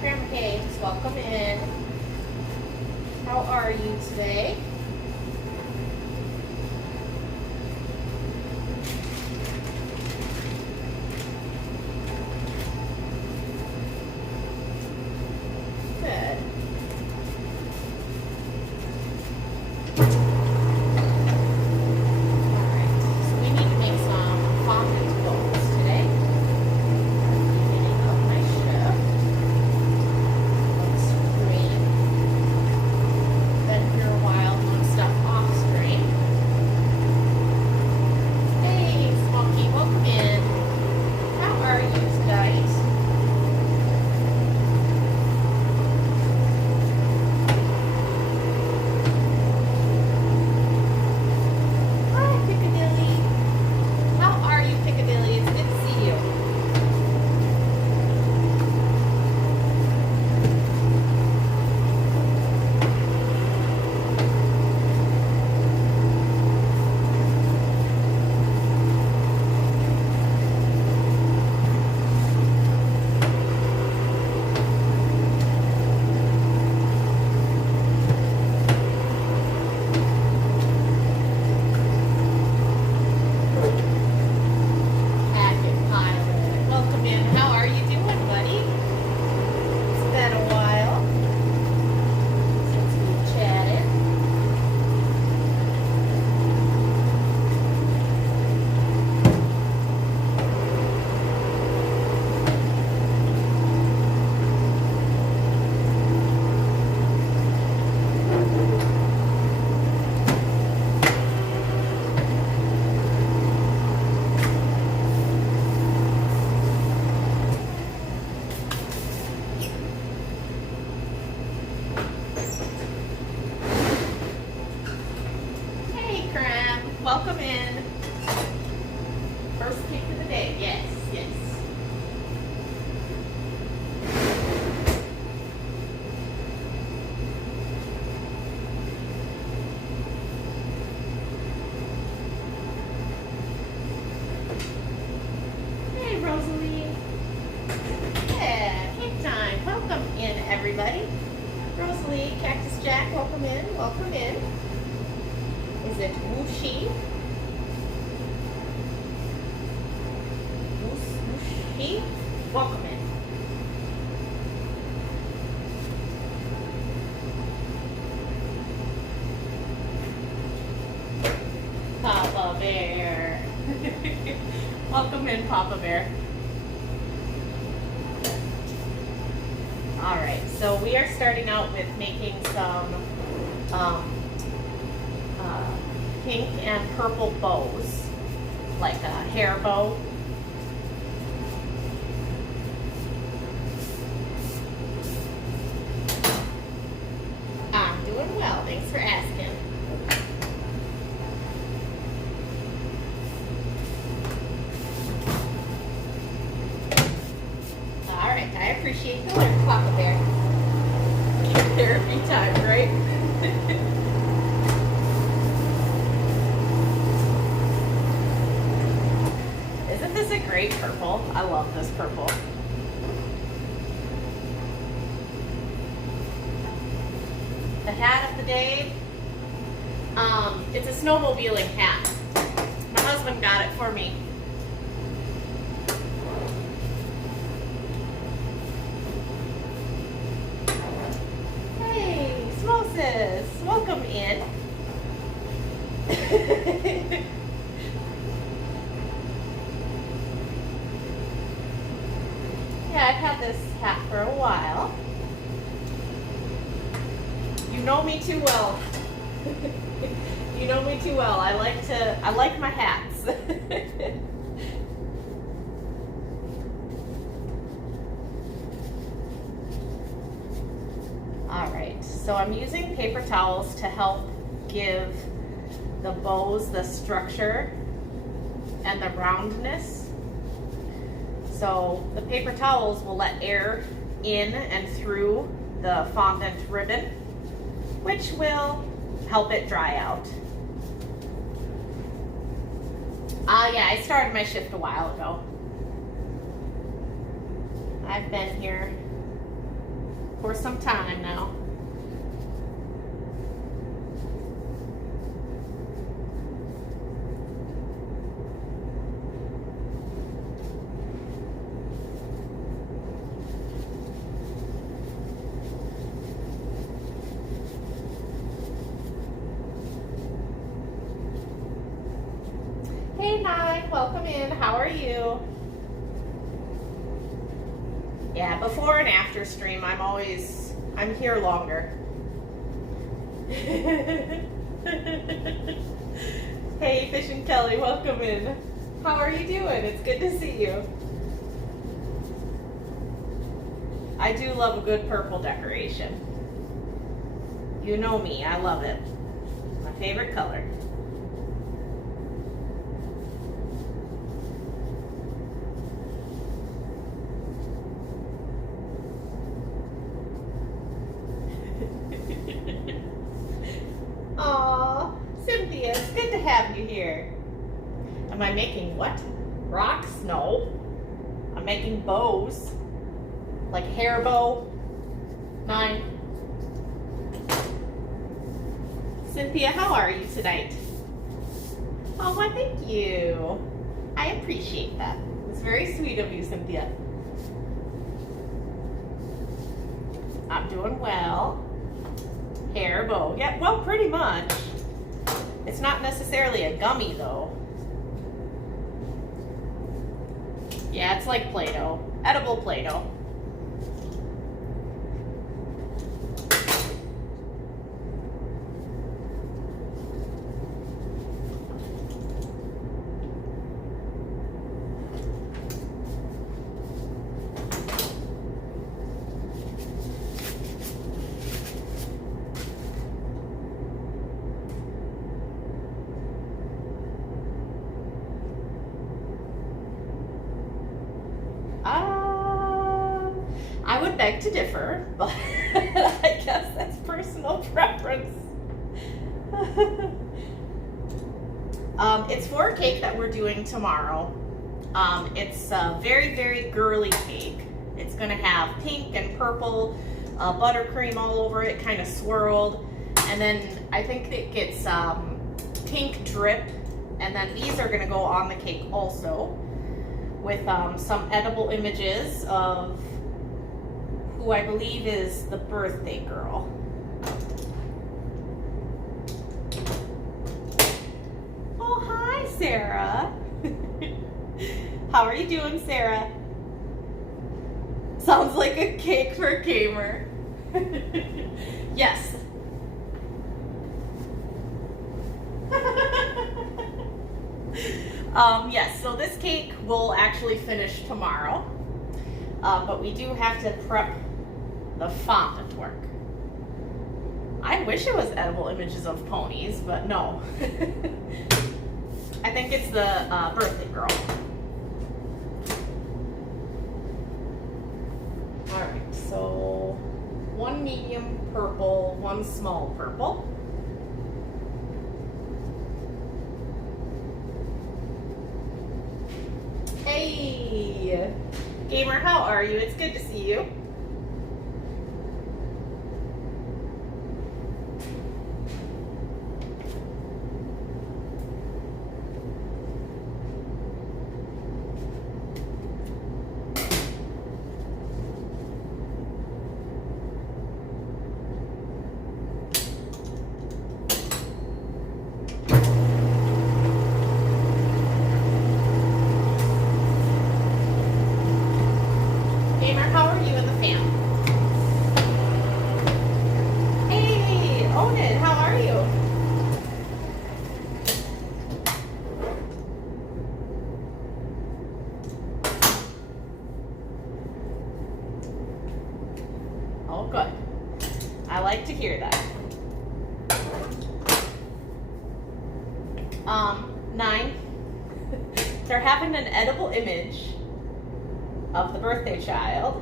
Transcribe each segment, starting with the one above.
Grandma Hayes, welcome in. How are you today? Good. Alright, so we need to make some fondant bowls today. Beginning of my shift. Looks green. Been here a while doing stuff off screen. Hey, Smokey, welcome in. How are you guys? Hi, Piccadilly. How are you, Piccadilly? It's good to see you. Packet Pilot. Welcome in. How are you doing, buddy? It's been a while since we chatted. Hey, Cram. Welcome in. First cake of the day. Yes, yes. Hey, Rosalie. Yeah, cake time. Welcome in, everybody. Rosalie, Cactus Jack, welcome in. Welcome in. Is it Wushi? Wushi? Welcome in. Papa Bear. Welcome in, Papa Bear. All right, so we are starting out with making some pink and purple bows, like a hair bow. I'm doing well, thanks for asking. All right, I appreciate the alert, Papa Bear. Therapy time, right? Isn't this a great purple? I love this purple. The hat of the day, it's a snowmobiling hat. My husband got it for me. Hey, Smoses, welcome in. Yeah, I've had this hat for a while. You know me too well. You know me too well. I like my hats. All right, so I'm using paper towels to help give the bows the structure and the roundness. So the paper towels will let air in and through the fondant ribbon, which will help it dry out. Yeah, I started my shift a while ago. I've been here for some time now. Hey, Nine, welcome in. How are you? Yeah, before and after stream, I'm here longer. Hey, Fish and Kelly, welcome in. How are you doing? It's good to see you. I do love a good purple decoration. You know me, I love it. My favorite color. Aw, Cynthia, it's good to have you here. Am I making what? Rocks? No. I'm making bows. Like hair bow. 9. Cynthia, how are you tonight? Oh, why thank you. I appreciate that. It's very sweet of you, Cynthia. I'm doing well. Hair bow. Yeah, well, pretty much. It's not necessarily a gummy, though. Yeah, it's like Play-Doh. Edible Play-Doh. I would beg to differ, but I guess that's personal preference. It's for a cake that we're doing tomorrow. It's a very, very girly cake. It's gonna have pink and purple buttercream all over it, kind of swirled. And then I think it gets pink drip. And then these are gonna go on the cake also with some edible images of who I believe is the birthday girl. Oh, hi, Sarah. How are you doing, Sarah? Sounds like a cake for a gamer. Yes. Yes, so this cake will actually finish tomorrow, but we do have to prep the fondant work. I wish it was edible images of ponies, but no. I think it's the birthday girl. Alright, so 1 medium purple, 1 small purple. Hey, gamer, how are you? It's good to see you. How are you in the fam? Hey, Onid, how are you? Oh, good. I like to hear that. 9. They're having an edible image of the birthday child,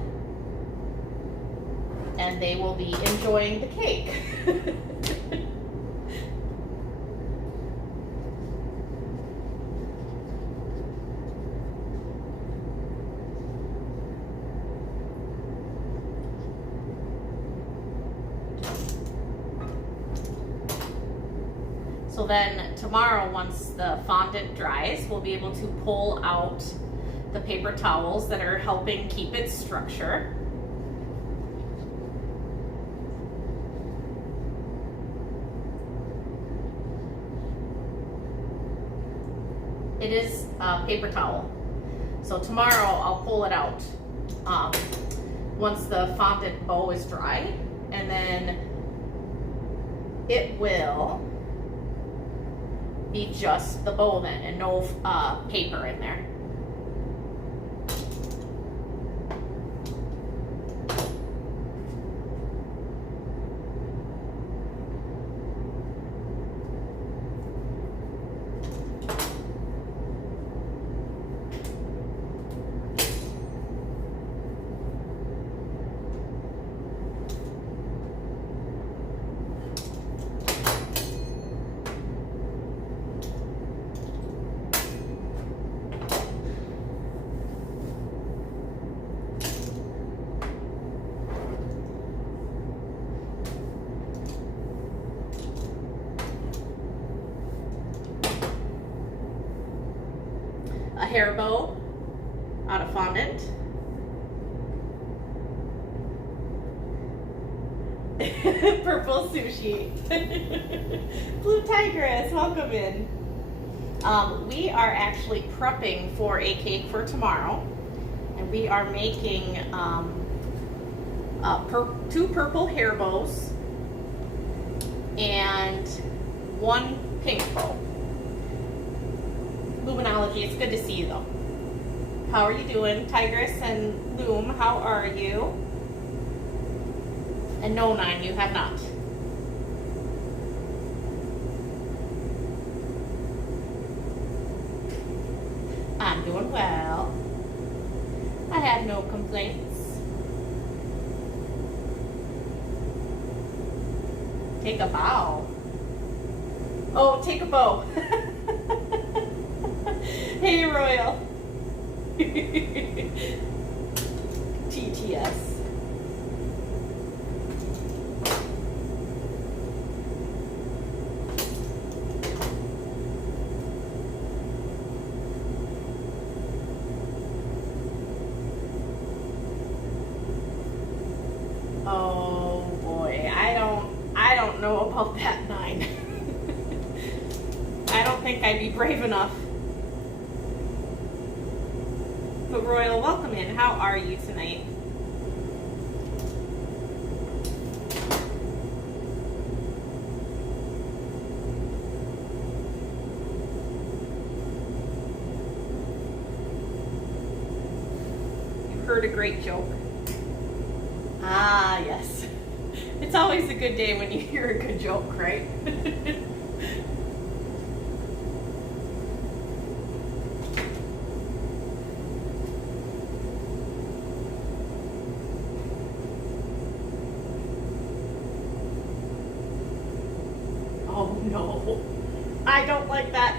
and they will be enjoying the cake. So then tomorrow, once the fondant dries, we'll be able to pull out the paper towels that are helping keep its structure. It is a paper towel. So tomorrow I'll pull it out once the fondant bow is dry, and then it will be just the bow then and no paper in there. A hair bow out of fondant. Purple sushi. Blue tigress, welcome in. We are actually prepping for a cake for tomorrow, and we are making 2 purple hair bows and 1 pink bow. Luminology, it's good to see you though. How are you doing? Tigress and Loom, how are you? And no, 9, you have not. I'm doing well. I had no complaints. Take a bow. Oh, take a bow. Hey, Royal. TTS. Oh boy, I don't know about that 9. I don't think I'd be brave enough. But Royal, welcome in. How are you tonight? You heard a great joke. Ah, yes. It's always a good day when you hear a good joke, right? Oh no, I don't like that.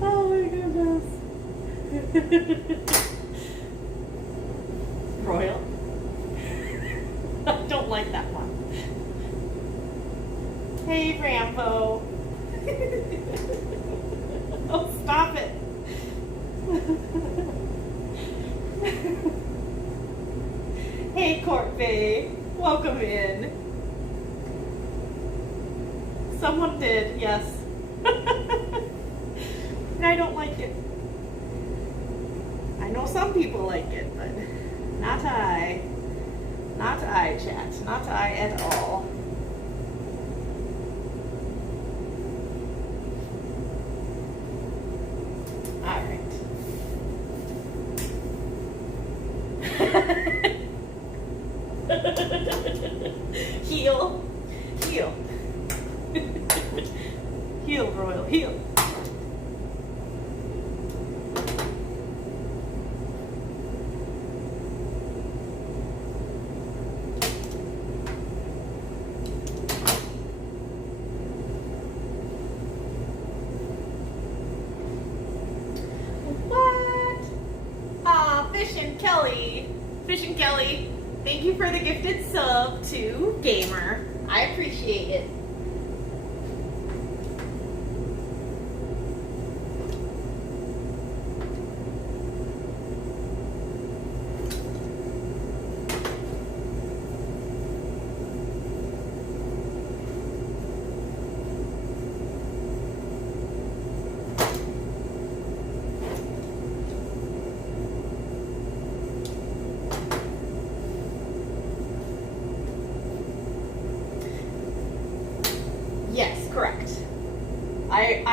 Oh my goodness. Royal. I don't like that one. Hey, Rambo. Oh, stop it. Hey, Court Bay. Welcome in. Someone did, yes. And I don't like it. I know some people like it, but not I. Not I, chat. Not I at all. All right. Heal. Heal. Heal, Royal, heal. What? Fish and Kelly. Fish and Kelly, thank you for the gifted sub to Gamer. I appreciate it.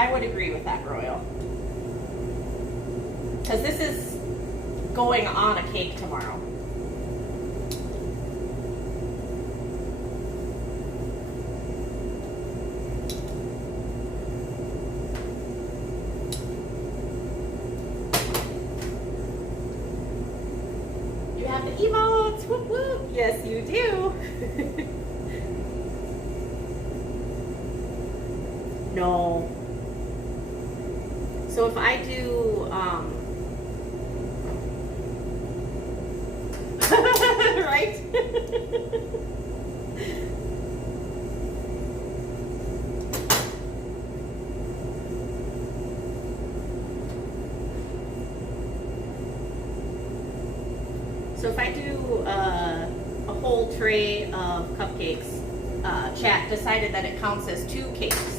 I would agree with that, Royal. Because this is going on a cake tomorrow. You have the emotes, whoop whoop. Yes, you do. No. So if I do, right? So if I do a whole tray of cupcakes, chat decided that it counts as 2 cakes.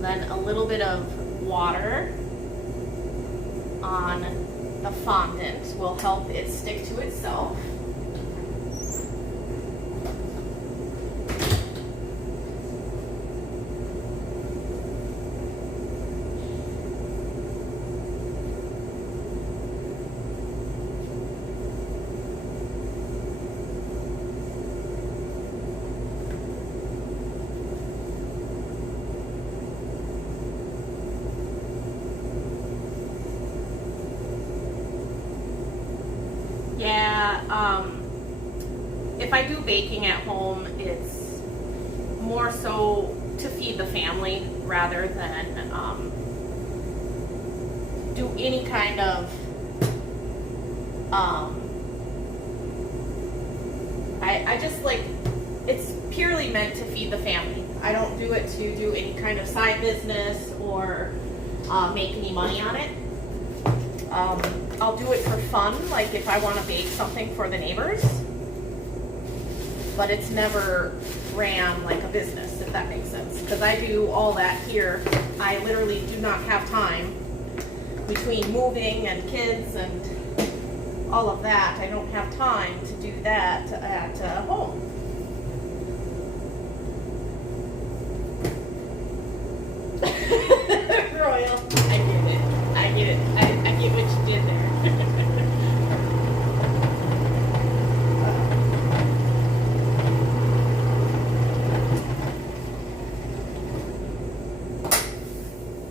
Then a little bit of water on the fondant will help it stick to itself. If I do baking at home, it's more so to feed the family rather than do any kind of I just like, it's purely meant to feed the family. I don't do it to do any kind of side business or make any money on it. I'll do it for fun, like if I want to bake something for the neighbors, but it's never ran like a business, if that makes sense, because I do all that here. I literally do not have time between moving and kids and all of that. I don't have time to do that at home. Royal, I get it. I get it. I get what you did there.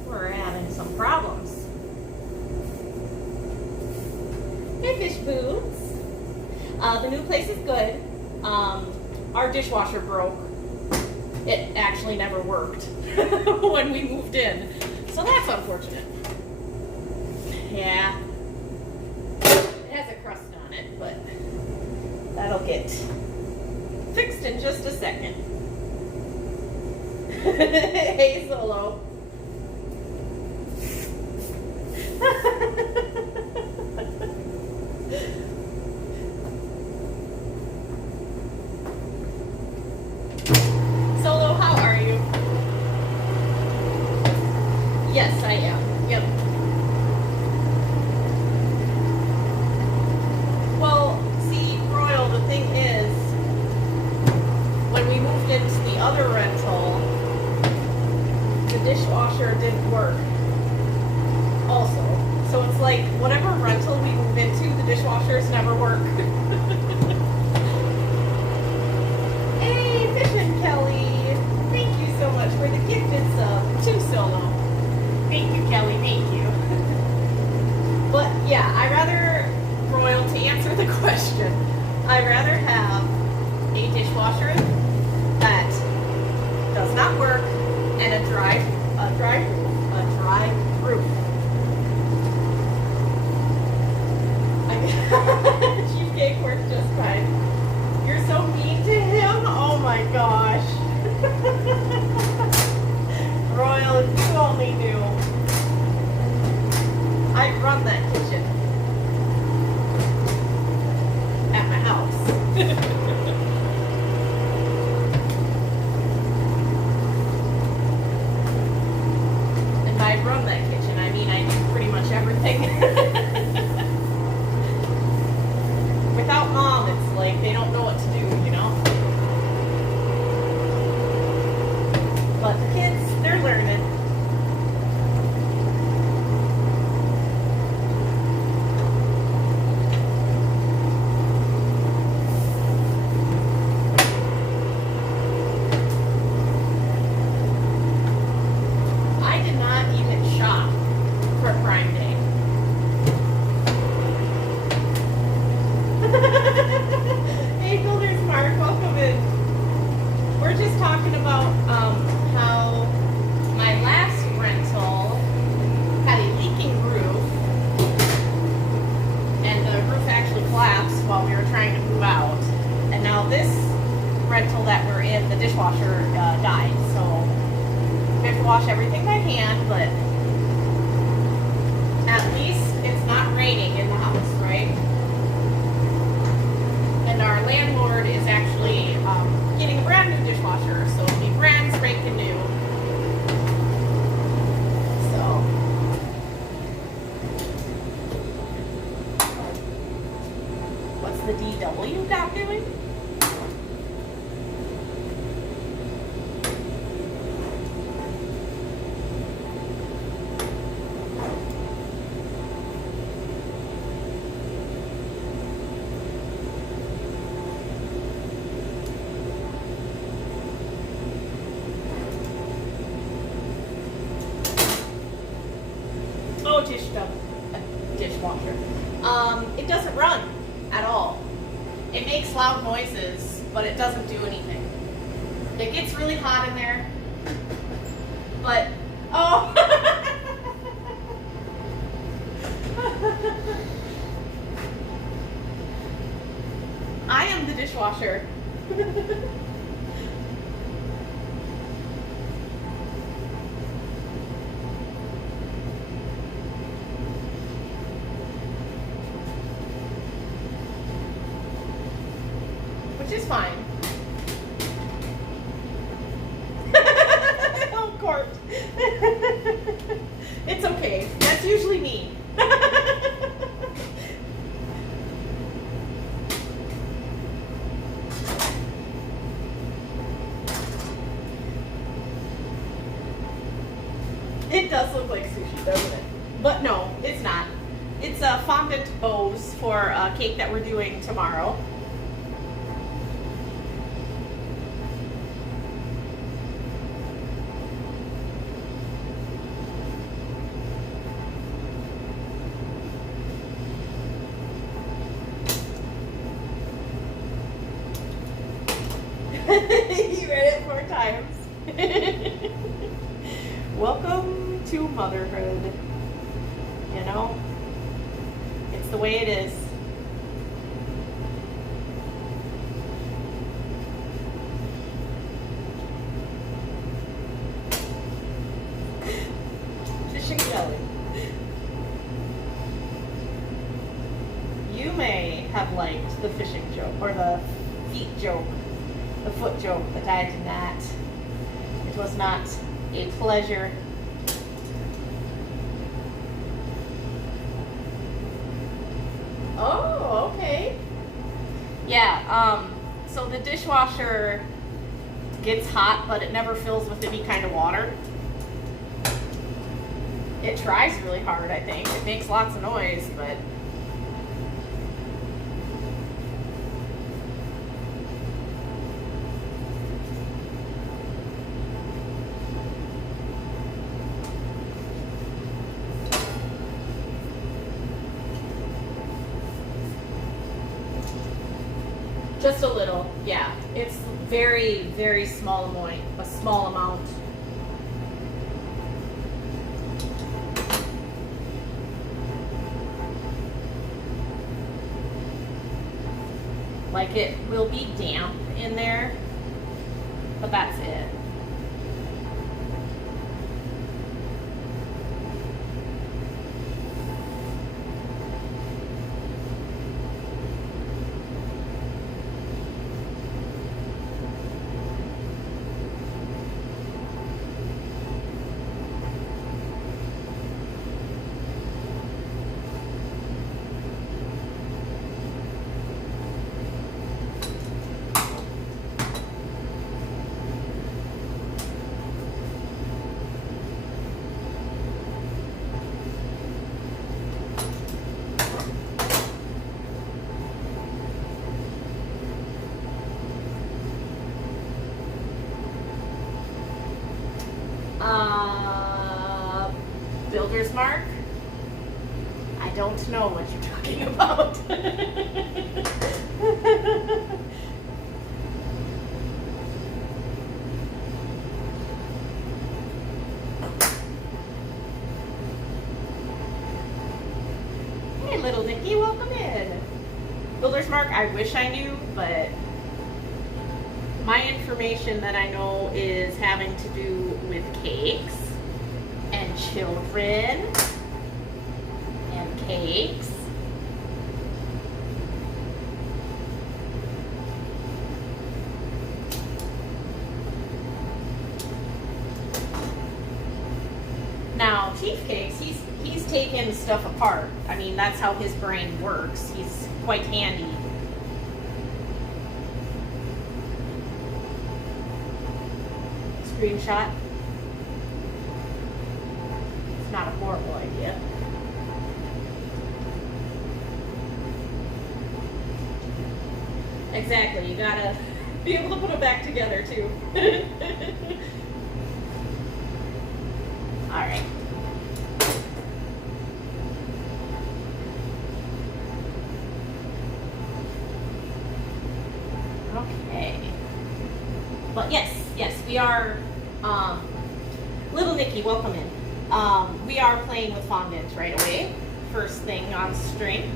We're having some problems. Hey, fish boots. The new place is good. Our dishwasher broke. It actually never worked when we moved in. So that's unfortunate. Yeah. It has a crust on it, but that'll get fixed in just a second. Hey, Solo. Solo, how are you? Yes, I am. Yep. Well, see, Royal, the thing is, when we moved into the other rental, the dishwasher didn't work also. So it's like, whatever rental we move into, the dishwashers never work. Hey, Fishin' Kelly! Thank you so much for the gifted sub to Solo. Thank you, Kelly, thank you. But yeah, I rather, Royal, to answer the question, I'd rather have a dishwasher that does not work and a dry roof. Cheesecake works just fine. You're so mean to him. Oh my gosh. Royal, if you only knew. I run that kitchen at my house. I run that kitchen. I mean, I do pretty much everything. Without mom, it's like they don't know what to do, you know? But the kids, they're learning. Rental that we're in, the dishwasher died, so we have to wash everything by hand, but at least it's not raining in the house, right? And our landlord is actually getting a brand new dishwasher, so it'll be brand spanking new. So what's the DW got doing? Dishwasher. It doesn't run at all. It makes loud noises, but it doesn't do anything. It gets really hot in there, but oh. I am the dishwasher. Which is fine. Oh, Court. It's okay. That's usually me. It does look like sushi, doesn't it? But no, it's not. It's fondant bows for a cake that we're doing tomorrow. You read it 4 times. Welcome to motherhood. You know, it's the way it is. Fishing jelly. You may have liked the fishing joke or the feet joke. The foot joke, but I did not. It was not a pleasure. Oh, okay. Yeah, so the dishwasher gets hot, but it never fills with any kind of water. It tries really hard, I think. It makes lots of noise, but just a little, yeah. It's very, very small amount. A small amount. Like it will be damp in there, but that's it. Builder's mark? I don't know what you're talking about. Hey, little Nikki, welcome in. Builder's mark, I wish I knew, but my information that I know is having to do with cakes and children and cakes. Now, Chief Cakes, he's taken stuff apart. I mean, that's how his brain works. He's quite handy. Screenshot. It's not a horrible idea. Exactly, you gotta be able to put them back together too. All right. Okay. But yes, we are, little Nikki, welcome in. We are playing with fondant right away. First thing on string.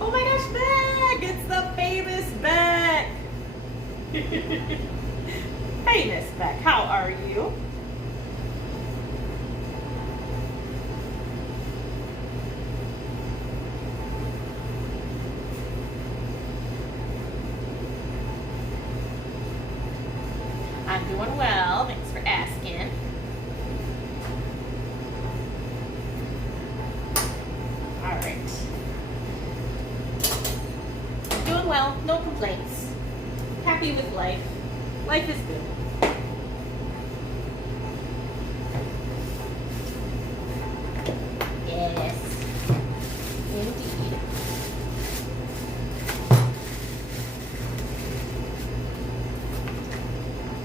Oh my gosh, Beck! It's the famous Beck! Famous Beck, how are you? I'm doing well, thanks for asking. All right. I'm doing well, no complaints. Happy with life. Life is good. Yes, indeed.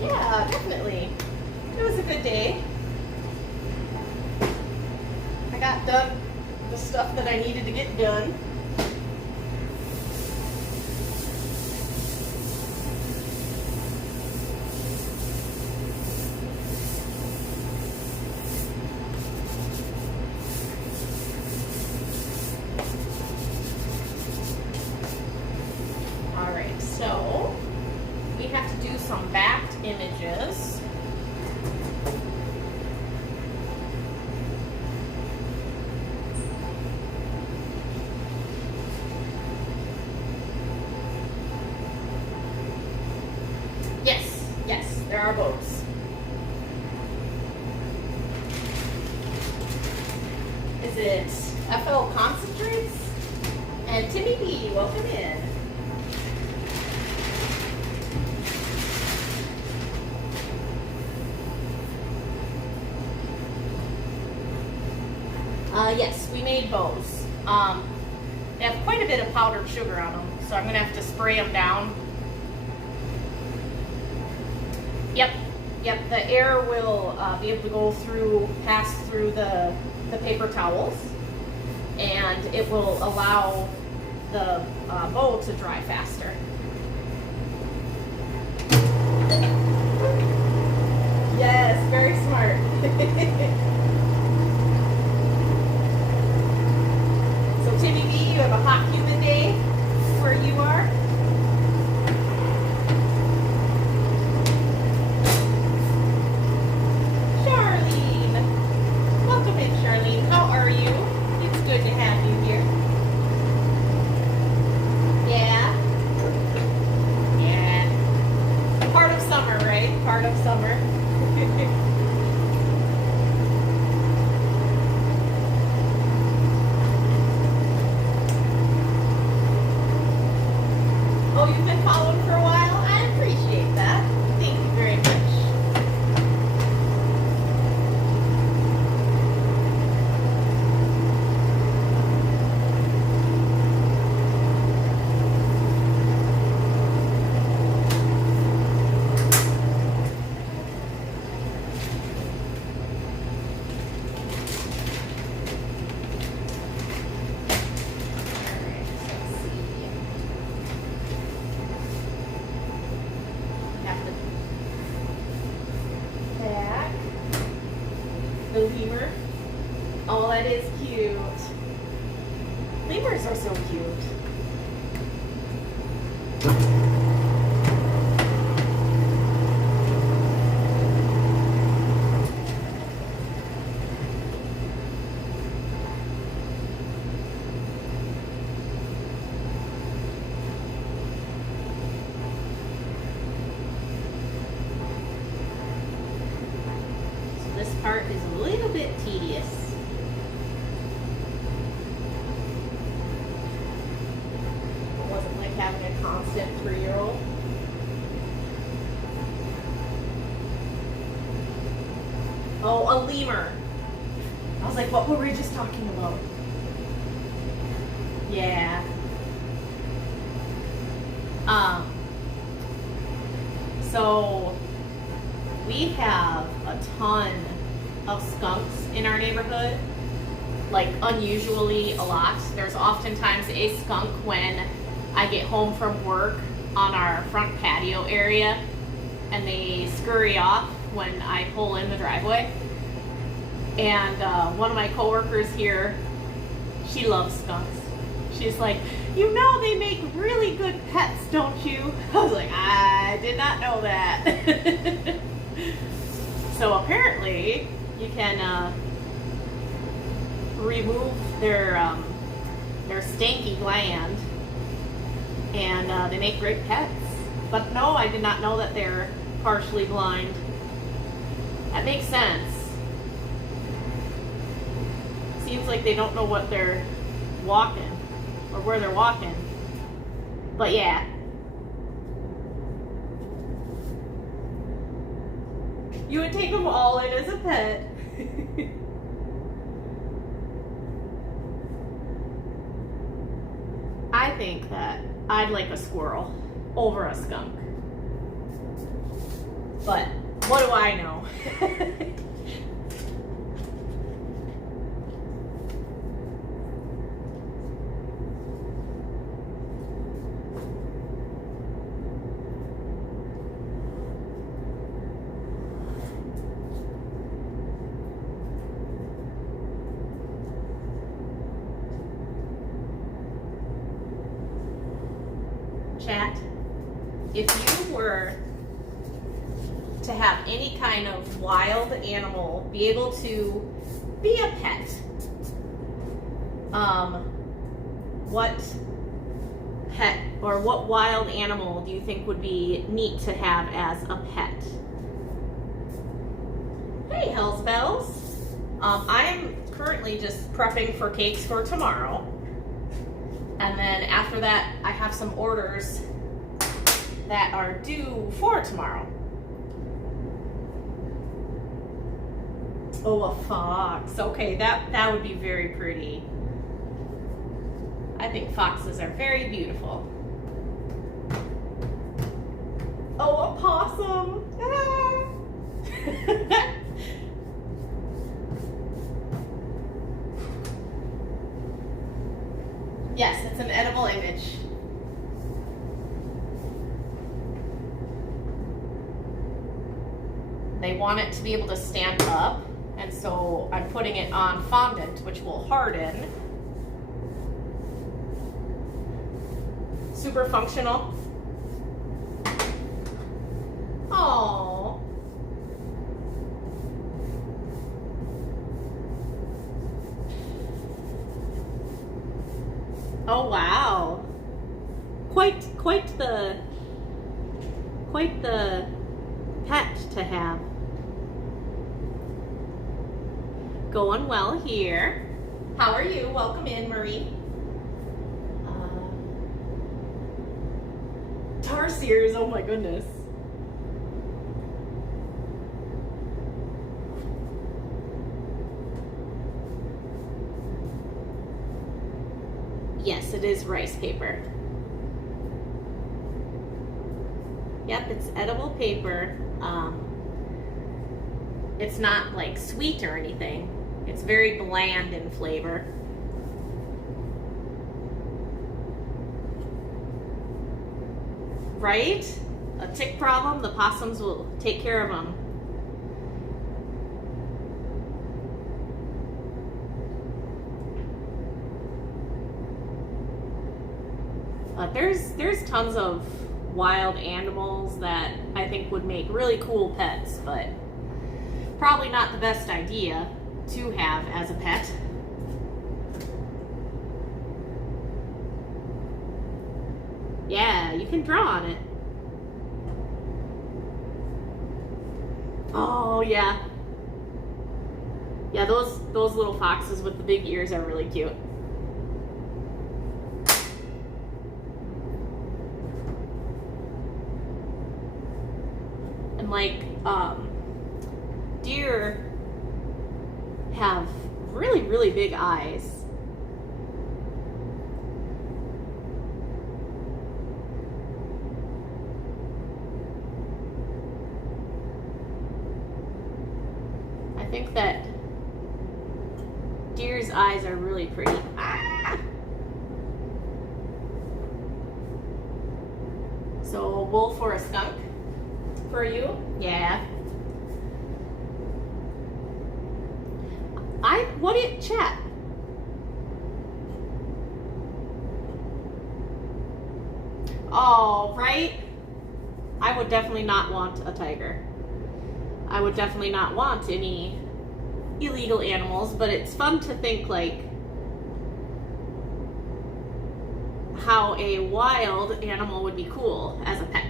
Yeah, definitely. It was a good day. I got done the stuff that I needed to get done. All right, so we have to do some backed images. Yes, there are boats. Is it FL Concentrates? And Timmy B, welcome in. Yes, we made bows. They have quite a bit of powdered sugar on them, so I'm going to have to spray them down. Yep, the air will be able to go through, pass through the paper towels, and it will allow the bow to dry faster. Yes, very smart. So Timmy B, you have a hot, humid day where you are? Charlene! Welcome in, Charlene. How are you? It's good to have you here. Yeah? Yeah. Part of summer, right? Part of summer. Oh, you've been following for a while? I appreciate that. Thank you very much. The lemur. Oh, that is cute. Lemurs are so cute. This part is a little bit tedious. It wasn't like having a constant 3-year-old. Oh, a lemur. I was like, what were we just talking about? Yeah. So we have a ton of skunks in our neighborhood, like unusually a lot. There's oftentimes a skunk when I get home from work on our front patio area, and they scurry off when I pull in the driveway. And one of my coworkers here, she loves skunks. She's like, you know they make really good pets, don't you? I was like, I did not know that. So apparently you can remove their stanky gland, and they make great pets. But no, I did not know that they're partially blind. That makes sense. Seems like they don't know what they're walking or where they're walking. But yeah. You would take them all in as a pet. I think that I'd like a squirrel over a skunk. But what do I know? Chat, if you were to have any kind of wild animal be able to be a pet, what pet or what wild animal do you think would be neat to have as a pet? Hey, Hells Bells. I am currently just prepping for cakes for tomorrow. And then after that, I have some orders that are due for tomorrow. Oh, a fox. Okay, that would be very pretty. I think foxes are very beautiful. Oh, a possum. Ah. Yes, it's an edible image. They want it to be able to stand up, and so I'm putting it on fondant, which will harden. Super functional. Aww. Oh wow. Quite the pet to have. Going well here. How are you? Welcome in, Marie. Tarsiers, oh my goodness. Yes, it is rice paper. Yep, it's edible paper. It's not like sweet or anything. It's very bland in flavor. Right? A tick problem, the possums will take care of them. But there's tons of wild animals that I think would make really cool pets, but probably not the best idea to have as a pet. Yeah, you can draw on it. Oh yeah. Yeah, those little foxes with the big ears are really cute. And like, deer have really, really big eyes. I think that deer's eyes are really pretty. Ah! So a wolf or a skunk for you? Yeah. What do you, chat? Oh, right? I would definitely not want a tiger. I would definitely not want any illegal animals, but it's fun to think like how a wild animal would be cool as a pet.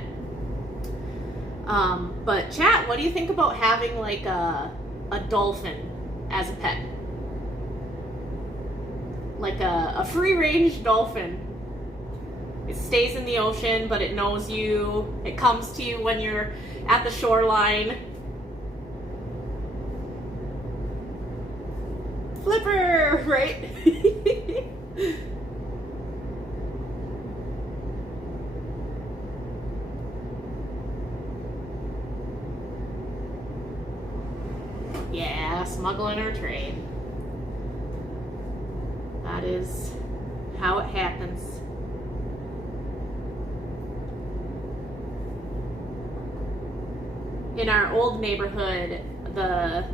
But chat, what do you think about having like a dolphin as a pet? Like a free-range dolphin. It stays in the ocean, but it knows you. It comes to you when you're at the shoreline. Flipper, right? Yeah, smuggling or trade. That is how it happens. In our old neighborhood, the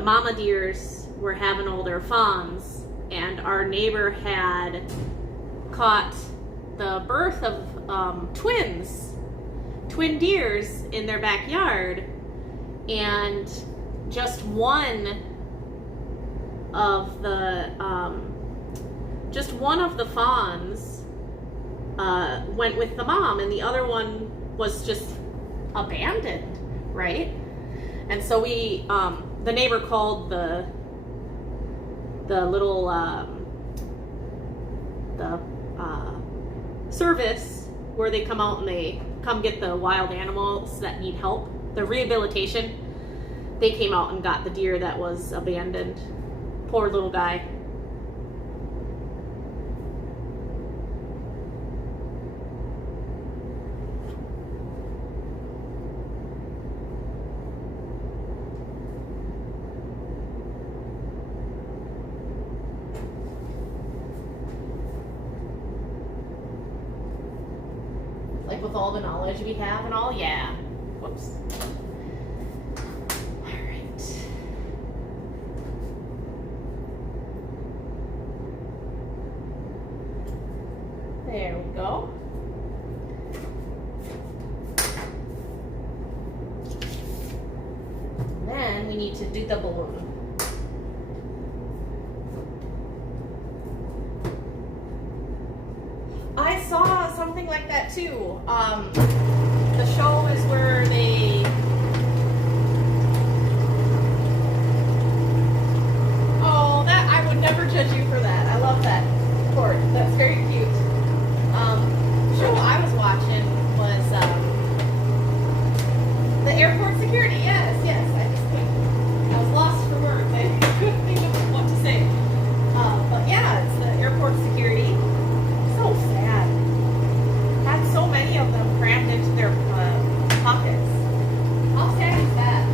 mama deers were having all their fawns, and our neighbor had caught the birth of twin deers in their backyard, and just one of the fawns went with the mom, and the other one was just abandoned, right? And so we the neighbor called the little service where they come out and they come get the wild animals that need help, the rehabilitation. They came out and got the deer that was abandoned. Poor little guy. Like with all the knowledge we have and all, yeah. Whoops. All right. There we go. Then we need to do the balloon. I saw something like that too. The show is where they... Oh, that I would never judge you for that. I love that, Court. That's very cute. The show I was watching was the airport security. Yes. I was lost for words. I couldn't think of what to say. But yeah, it's the airport security. So sad. Had so many of them crammed into their pockets. How sad is that?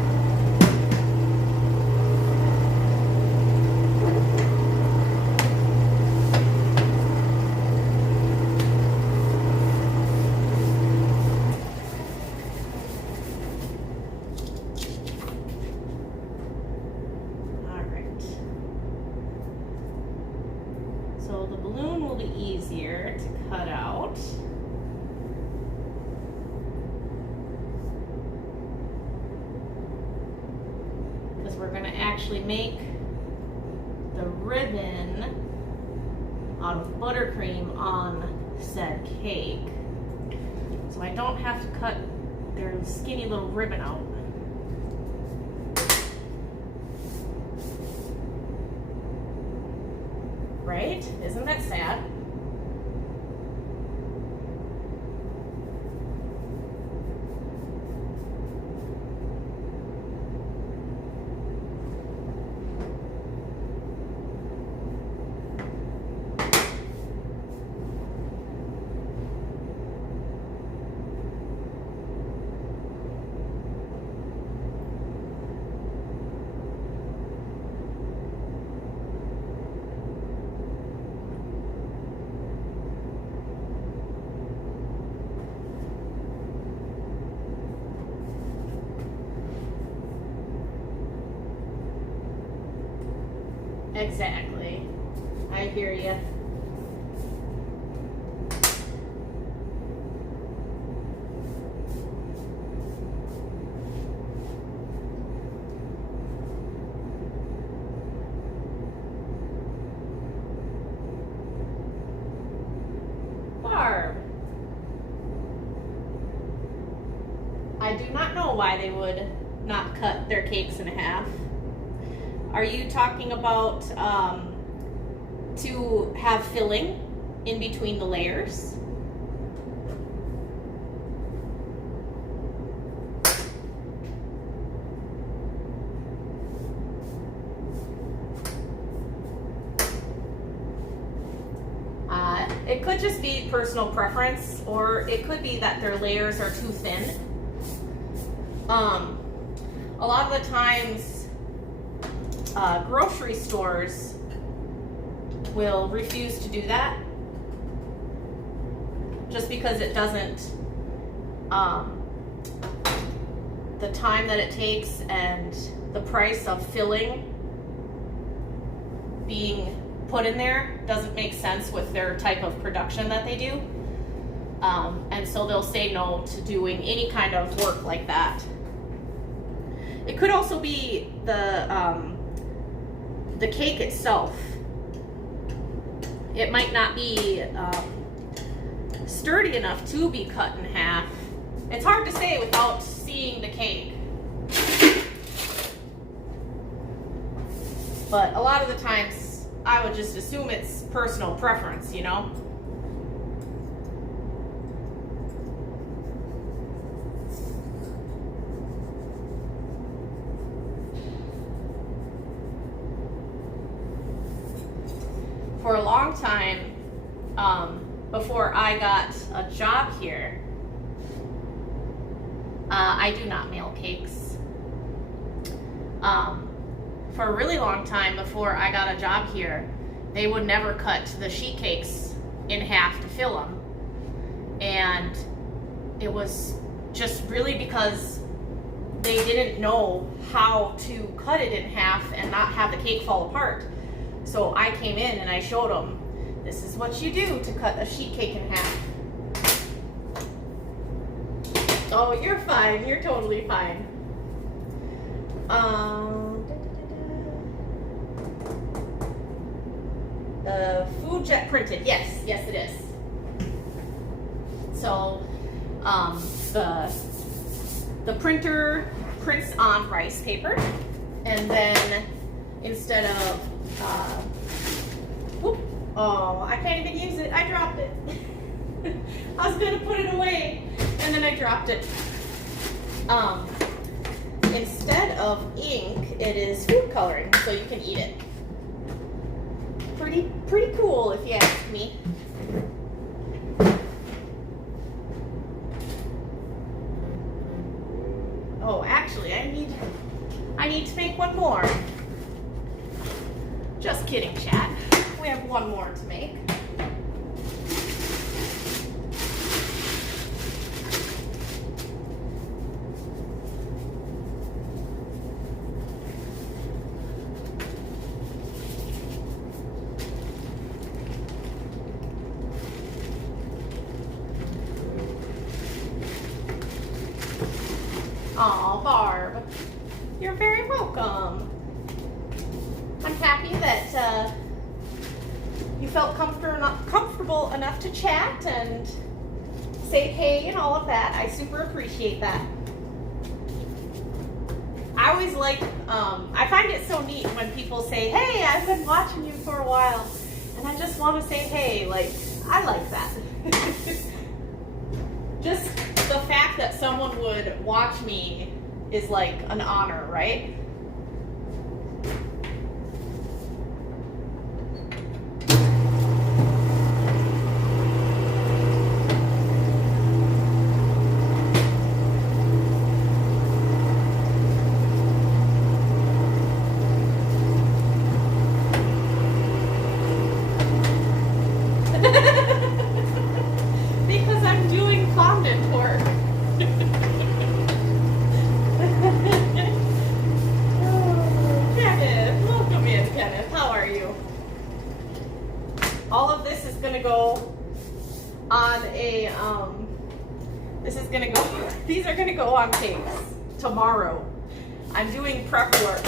we're going to actually make the ribbon out of buttercream on said cake. So I don't have to cut their skinny little ribbon out. Right? Isn't that sad? Exactly. I hear you. Barb. I do not know why they would not cut their cakes in half. Are you talking about to have filling in between the layers? It could just be personal preference, or it could be that their layers are too thin. A lot of the times, grocery stores will refuse to do that just because it doesn't, the time that it takes and the price of filling being put in there doesn't make sense with their type of production that they do. And so they'll say no to doing any kind of work like that. It could also be the cake itself. It might not be sturdy enough to be cut in half. It's hard to say without seeing the cake. But a lot of the times, I would just assume it's personal preference, you know? For a long time, before I got a job here, I do not mail cakes. For a really long time before I got a job here, they would never cut the sheet cakes in half to fill them. And it was just really because they didn't know how to cut it in half and not have the cake fall apart. So I came in and I showed them, this is what you do to cut a sheet cake in half. Oh, you're fine. You're totally fine. The food jet printed. Yes, yes it is. So the printer prints on rice paper, and then instead of whoop, oh, I can't even use it. I dropped it. I was gonna put it away, and then I dropped it. Instead of ink, it is food coloring, so you can eat it. Pretty cool, if you ask me. Oh, actually, I need to make one more. Just kidding, chat. We have one more to make. Aw, Barb. You're very welcome. I'm happy that you felt comfortable enough to chat and say hey and all of that. I super appreciate that. I always like, I find it so neat when people say, hey, I've been watching you for a while, and I just want to say hey. Like, I like that. Just the fact that someone would watch me is like an honor, right? Because I'm doing fondant work. Oh, Kenneth, welcome in, Kenneth. How are you? All of this is gonna go on a these are gonna go on cakes tomorrow. I'm doing prep work.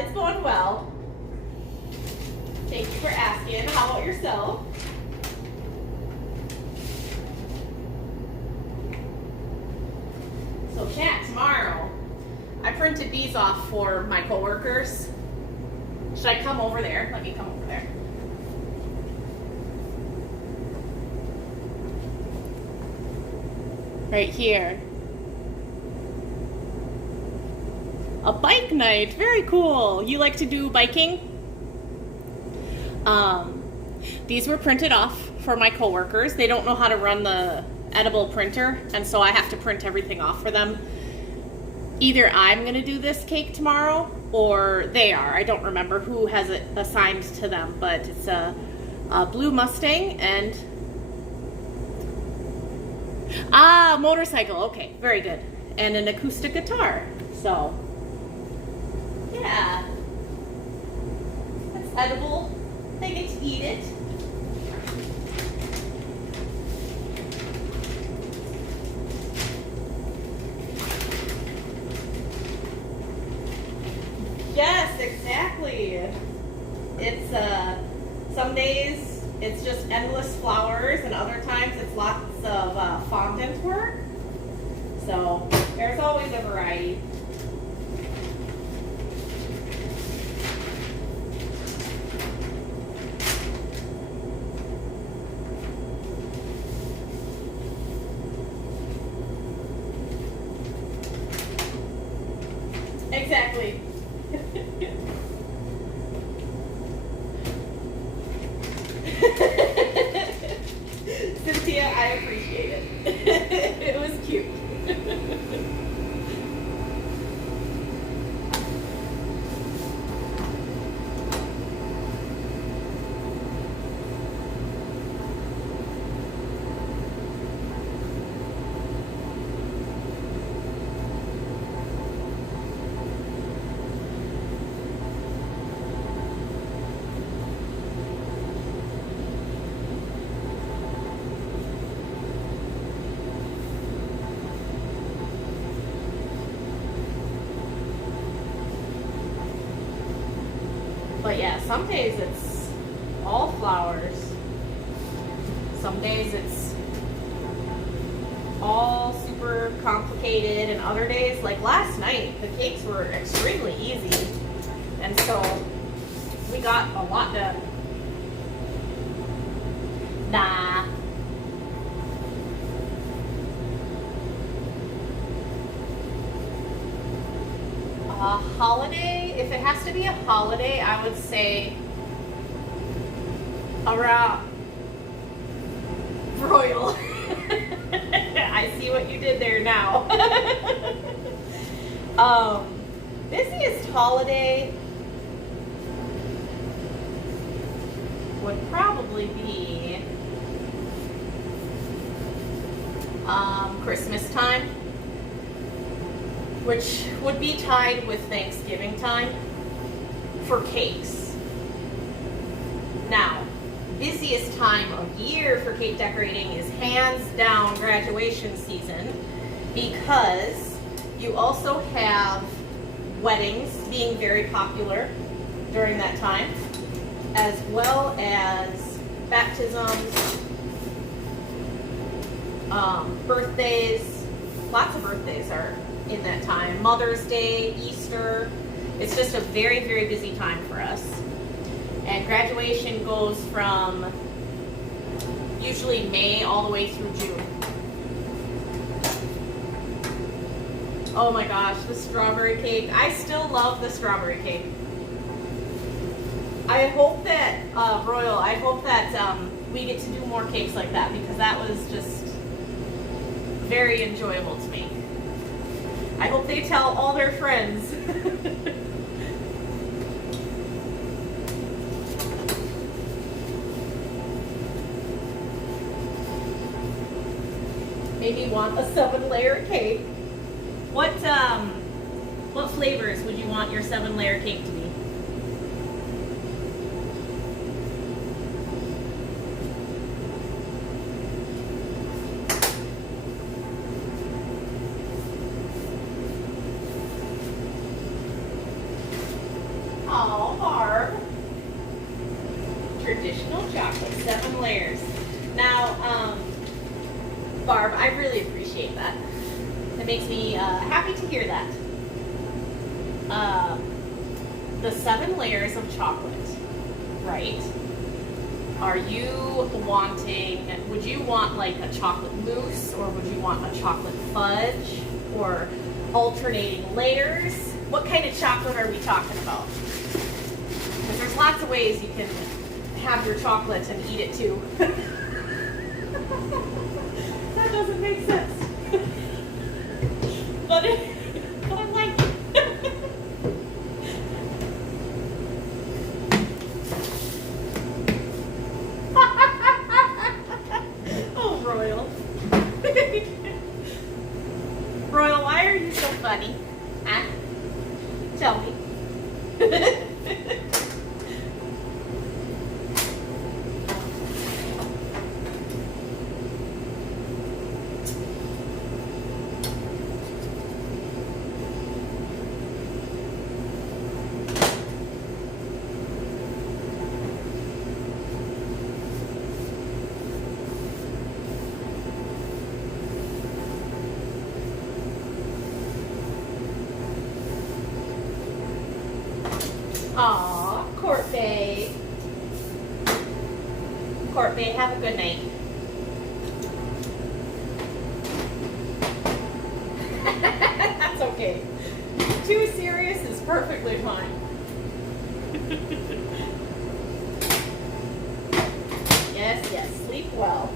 It's going well. Thank you for asking. How about yourself? So chat tomorrow. I printed these off for my coworkers. Should I come over there? Let me come over there. Right here. A bike night. Very cool. You like to do biking? These were printed off for my coworkers. They don't know how to run the edible printer, and so I have to print everything off for them. Either I'm going to do this cake tomorrow, or they are. I don't remember who has it assigned to them, but it's a blue Mustang and... motorcycle. Okay, very good. And an acoustic guitar. So, yeah. That's edible. They get to eat it. Yes, exactly. It's some days it's just endless flowers, and other times it's lots of fondant work. So there's always a variety. Exactly. Cynthia, I appreciate it. It was cute. But yeah, some days it's all flowers. Some days it's all super complicated, and other days, like last night, the cakes were extremely easy. And so we got a lot done. Nah. A holiday, if it has to be a holiday, I would say around Royal. I see what you did there now. Busiest holiday would probably be Christmas time, which would be tied with Thanksgiving time for cakes. Now, busiest time of year for cake decorating is hands down graduation season, because You also have weddings being very popular during that time, as well as baptisms, birthdays. Lots of birthdays are in that time. Mother's Day, Easter. It's just a very, very busy time for us. And graduation goes from usually May all the way through June. Oh my gosh, the strawberry cake. I still love the strawberry cake. I hope that, Royal, I hope that we get to do more cakes like that, because that was just very enjoyable to me. I hope they tell all their friends. Maybe want a 7-layer cake. What flavors would you want your 7-layer cake to be? Oh, Barb. Traditional chocolate, 7 layers. Now, Barb, I really appreciate that. It makes me happy to hear that. The 7 layers of chocolate, right? Are you wanting, would you want like a chocolate mousse, or would you want a chocolate fudge, or alternating layers? What kind of chocolate are we talking about? Because there's lots of ways you can have your chocolate and eat it too. That doesn't make sense. But I'm like, oh, Royal. Royal, why are you so funny? Huh? Tell me. Aw, Court Bay. Court Bay, have a good night. That's okay. Too serious is perfectly fine. Yes, yes, sleep well.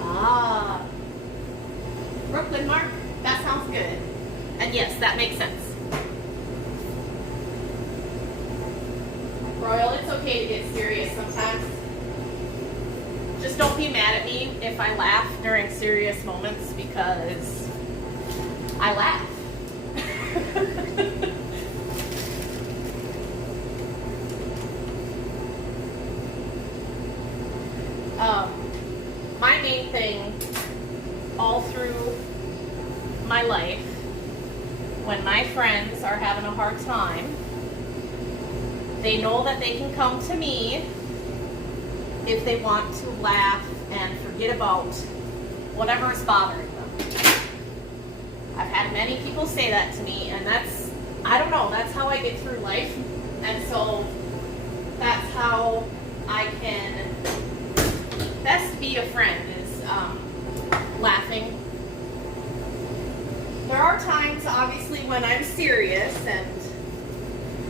Ah, Brooklyn Mark, that sounds good. And yes, that makes sense. Royal, it's okay to get serious sometimes. Just don't be mad at me if I laugh during serious moments, because I laugh. My main thing all through my life, when my friends are having a hard time, they know that they can come to me if they want to laugh and forget about whatever is bothering them. I've had many people say that to me, and that's, I don't know, that's how I get through life. And so that's how I can best be a friend, is laughing. There are times, obviously, when I'm serious, and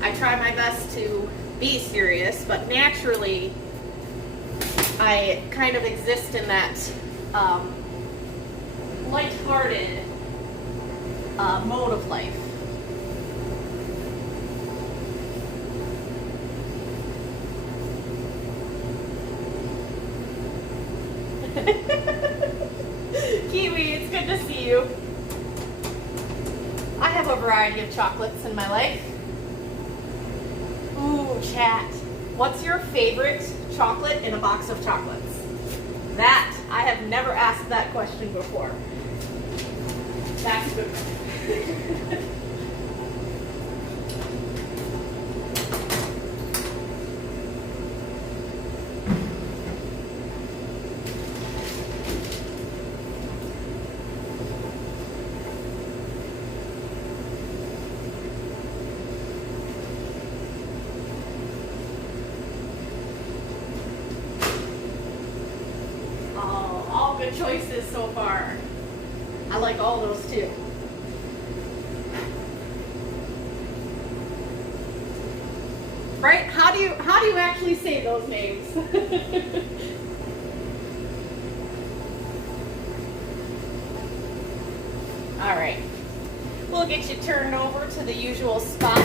I try my best to be serious, but naturally I kind of exist in that lighthearted mode of life. Kiwi, it's good to see you. I have a variety of chocolates in my life. Ooh, chat. What's your favorite chocolate in a box of chocolates? That I have never asked that question before. That's good. All good choices so far. I like all those too. Right? How do you actually say those names? All right. We'll get you turned over to the usual spot.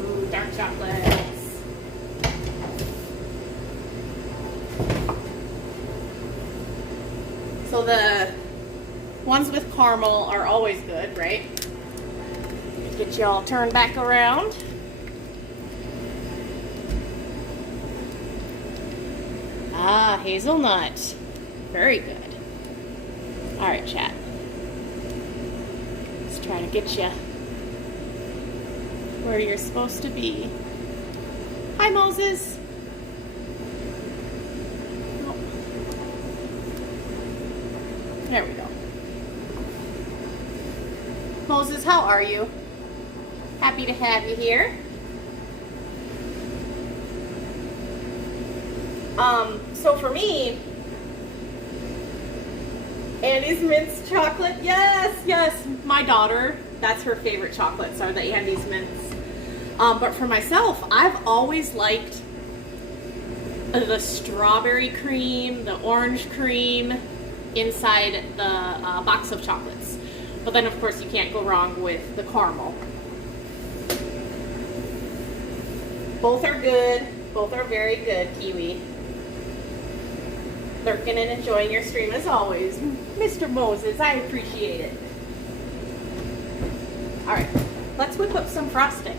Ooh, dark chocolates. So the ones with caramel are always good, right? Get you all turned back around. Ah, hazelnut. Very good. All right, chat. Let's try to get you where you're supposed to be. Hi, Moses. There we go. Moses, how are you? Happy to have you here. So for me, Andy's mints chocolate, yes. My daughter, that's her favorite chocolates are the Andy's mints. But for myself, I've always liked the strawberry cream, the orange cream inside the box of chocolates. But then of course you can't go wrong with the caramel. Both are good. Both are very good, Kiwi. Lurking and enjoying your stream as always. Mr. Moses, I appreciate it. All right, let's whip up some frosting.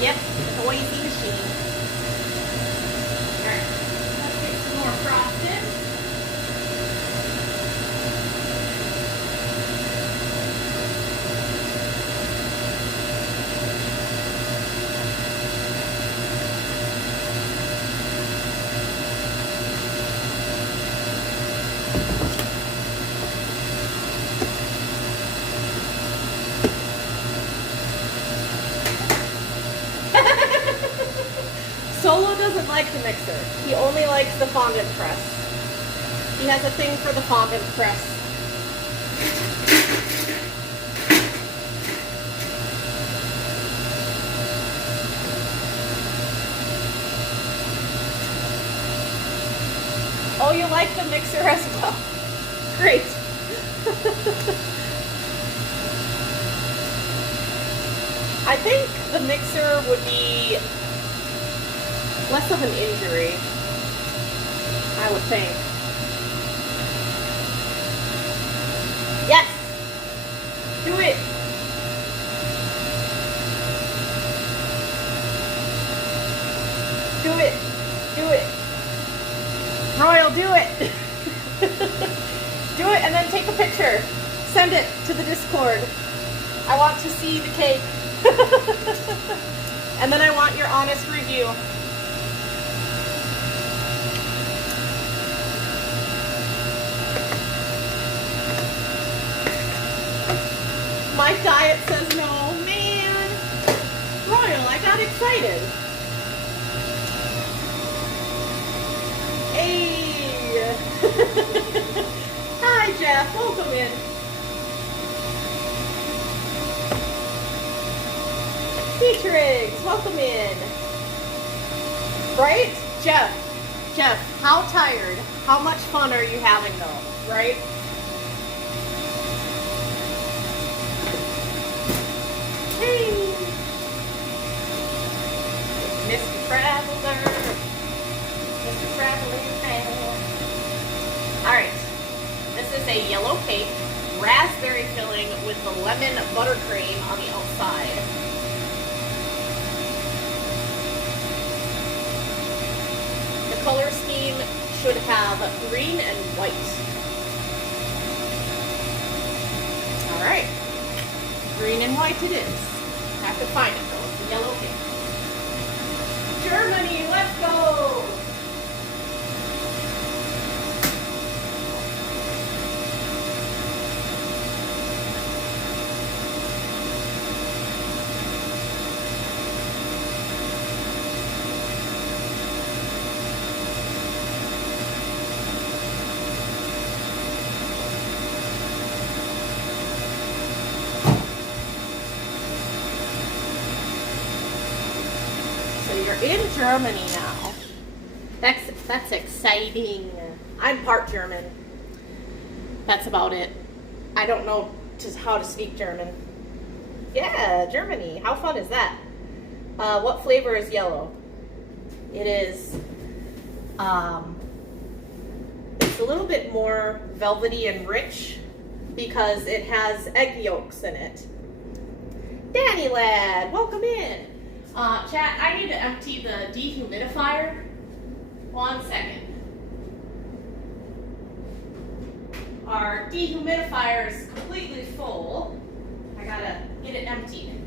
Yep, noisy machine. All right, let's get some more frosting. Solo doesn't like the mixer. He only likes the fondant press. He has a thing for the fondant press. Oh, you like the mixer as well? Great. I think the mixer would be less of an injury, I would think. Yes! Do it! Do it! Do it! Royal, do it! Do it and then take a picture. Send it to the Discord. I want to see the cake. And then I want your honest review. My diet says no. Man. Royal, I got excited. Hey. Hi, Jeff. Welcome in. Beatrix, welcome in. Right? Jeff, how tired? How much fun are you having though? Right? Hey. Mr. Traveler. Mr. Traveling man. All right, this is a yellow cake, raspberry filling with the lemon buttercream on the outside. The color scheme should have green and white. All right, green and white it is. Have to find it though, it's a yellow cake. Germany, let's go! So you're in Germany now. That's exciting. I'm part German. That's about it. I don't know how to speak German. Yeah, Germany. How fun is that? What flavor is yellow? It is, it's a little bit more velvety and rich because it has egg yolks in it. Danny lad, welcome in. Chat, I need to empty the dehumidifier. 1 second. Our dehumidifier is completely full. I gotta get it emptied.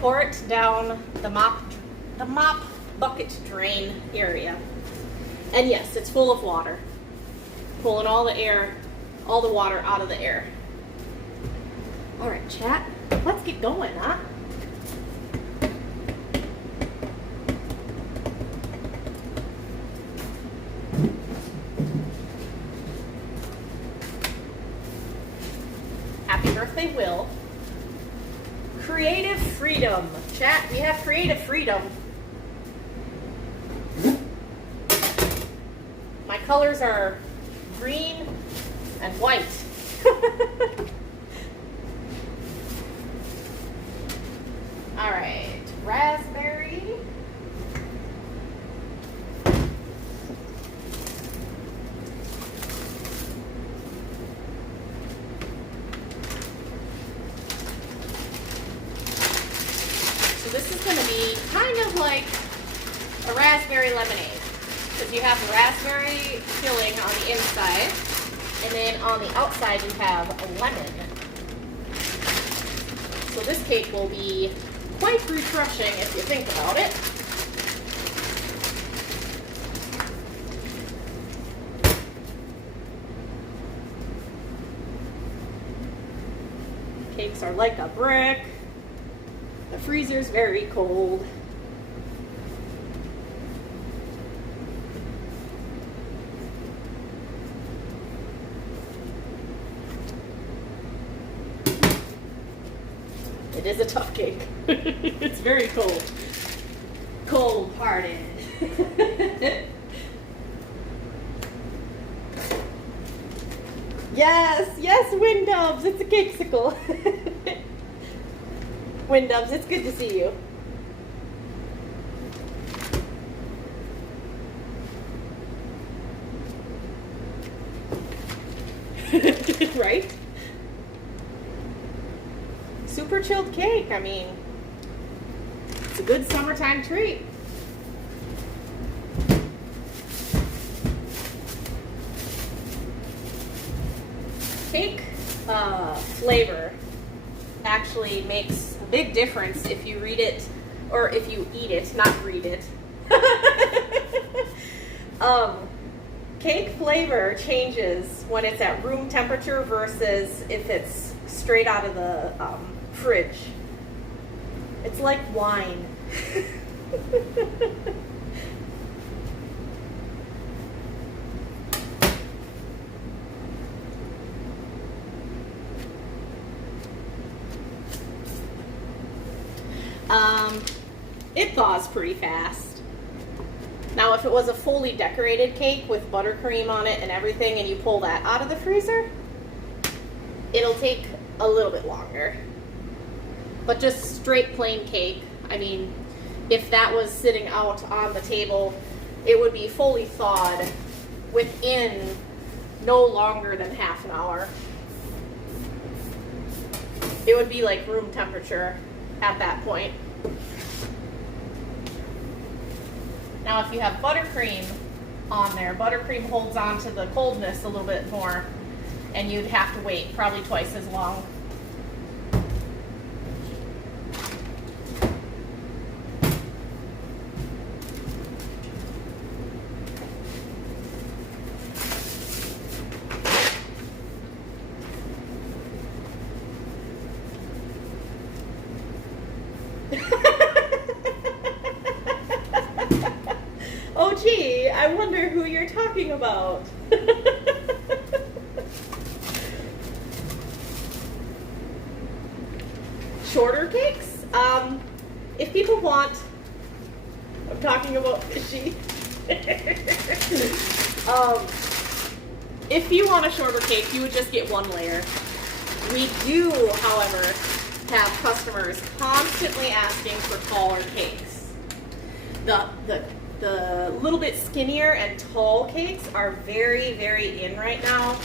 Pour it down the mop bucket drain area. And yes, it's full of water. Pulling all the air, all the water out of the air. All right, chat, let's get going, huh? Happy birthday, Will. Creative freedom. Chat, we have creative freedom. My colors are green and white. All right, raspberry. This is going to be kind of like a raspberry lemonade, because you have the raspberry filling on the inside, and then on the outside you have a lemon. So this cake will be quite refreshing if you think about it. Cakes are like a brick. The freezer's very cold. It is a tough cake. It's very cold. Cold-hearted. Yes, Wind Dubs, it's a cakesicle. Wind Dubs, it's good to see you. Right? Super chilled cake. I mean, it's a good summertime treat. Cake flavor actually makes a big difference if you read it, or if you eat it, not read it. Cake flavor changes when it's at room temperature versus if it's straight out of the fridge. It's like wine. it thaws pretty fast. Now, if it was a fully decorated cake with buttercream on it and everything, and you pull that out of the freezer, it'll take a little bit longer. But just straight plain cake, I mean, if that was sitting out on the table, it would be fully thawed within no longer than half an hour. It would be like room temperature at that point. Now, if you have buttercream on there, buttercream holds on to the coldness a little bit more, and you'd have to wait probably twice as long. Oh gee, I wonder who you're talking about. Shorter cakes? If people want, I'm talking about fishy. If you want a shorter cake, you would just get one layer. We do, however, have customers constantly asking for taller cakes. The little bit skinnier and tall cakes are very, very in right now.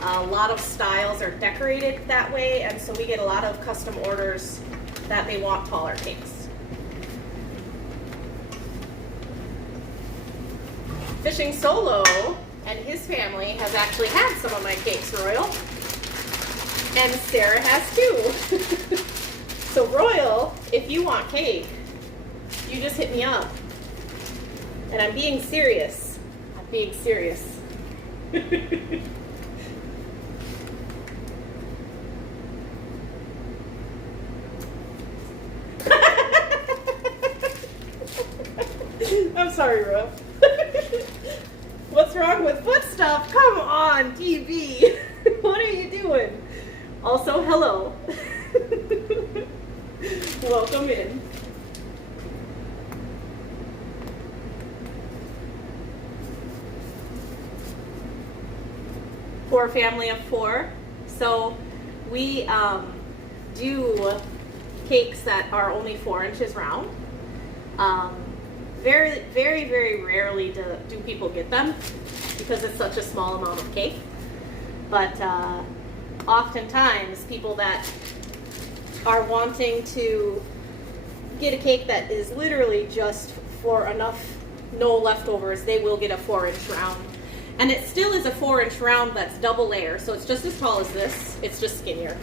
A lot of styles are decorated that way, and so we get a lot of custom orders that they want taller cakes. Fishing Solo and his family has actually had some of my cakes, Royal. And Sarah has too. So Royal, if you want cake, you just hit me up. And I'm being serious. I'm being serious. I'm sorry, Royal. What's wrong with foot stuff? Come on, TV. What are you doing? Also, hello. Welcome in. For a family of 4. So we do cakes that are only 4 inches round. Very, very, very rarely do people get them because it's such a small amount of cake. But oftentimes people that are wanting to get a cake that is literally just for enough, no leftovers, they will get a 4-inch round. And it still is a 4-inch round that's double layer, so it's just as tall as this, it's just skinnier.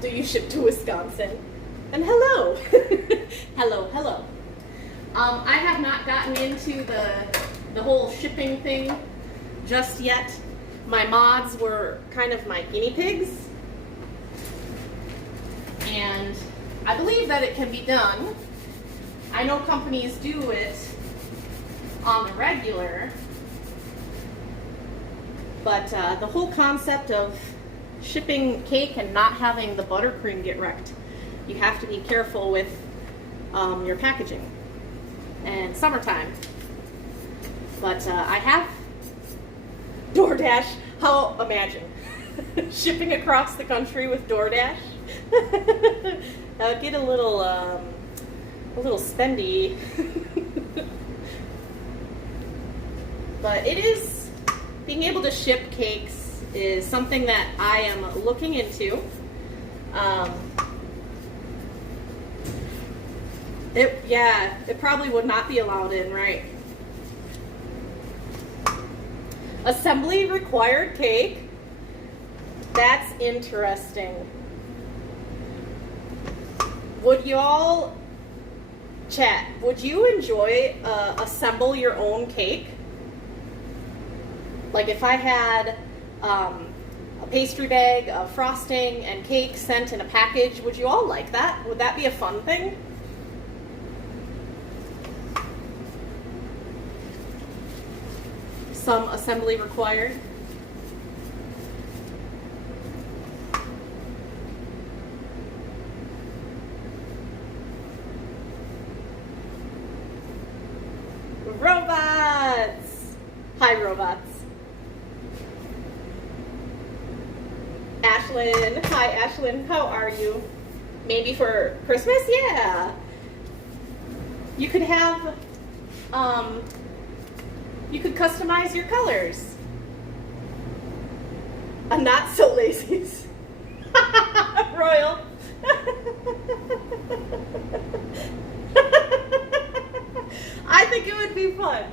Do you ship to Wisconsin? And hello. Hello, hello. I have not gotten into the whole shipping thing just yet. My mods were kind of my guinea pigs. And I believe that it can be done. I know companies do it on the regular, but the whole concept of shipping cake and not having the buttercream get wrecked, you have to be careful with your packaging. And summertime. But I have DoorDash. How, imagine shipping across the country with DoorDash. Get a little spendy. But it is, being able to ship cakes is something that I am looking into. It probably would not be allowed in, right? Assembly required cake. That's interesting. Would you all, chat, would you enjoy assemble your own cake? Like if I had a pastry bag of frosting and cake sent in a package, would you all like that? Would that be a fun thing? Some assembly required. Hi, robots. Ashlyn. Hi, Ashlyn. How are you? Maybe for Christmas? Yeah. You could have, you could customize your colors. I'm not so lazy. Royal. I think it would be fun.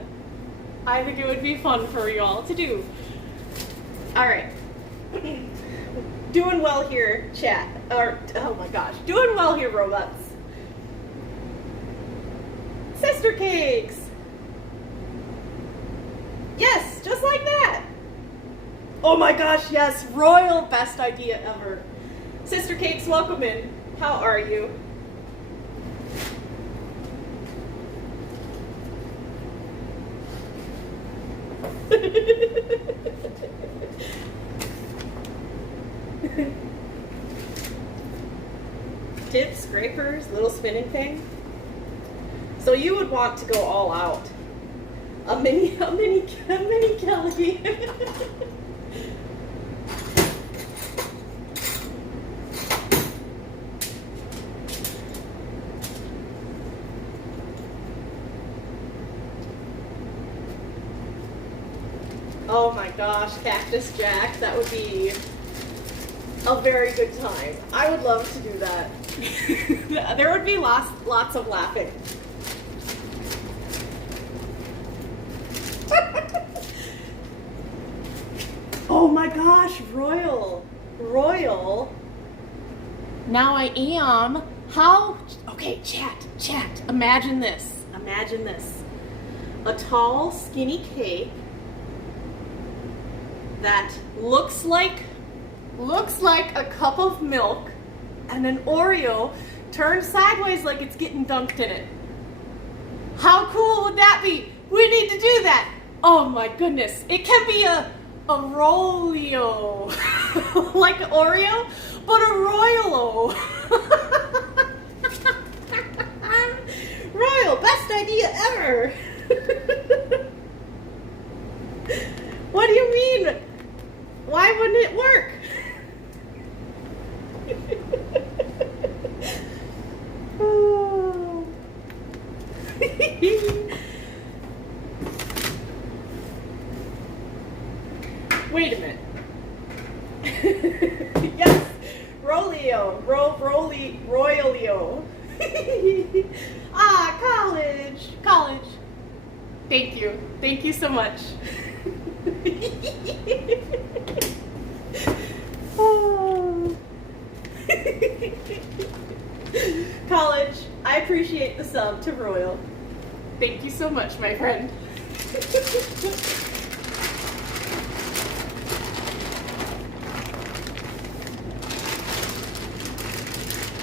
I think it would be fun for you all to do. All right. Doing well here, chat. Or, oh my gosh. Doing well here, robots. Sister cakes. Yes, just like that. Oh my gosh, yes. Royal, best idea ever. Sister cakes, welcome in. How are you? Tips, scrapers, little spinning thing. So you would want to go all out. A mini Kelly. Oh my gosh, Cactus Jack, that would be a very good time. I would love to do that. There would be lots of laughing. Oh my gosh, Royal. Now I am. Okay, chat. Imagine this. A tall, skinny cake that looks like a cup of milk and an Oreo turned sideways like it's getting dunked in it. How cool would that be? We need to do that. Oh my goodness. It can be a Rolio. Like Oreo, but a Royalo. Royal, best idea ever. What do you mean? Why wouldn't it work? Oh. Wait a minute. Yes, Rolio, Royalio. College. Thank you so much. Oh. College, I appreciate the sub to Royal. Thank you so much, my friend.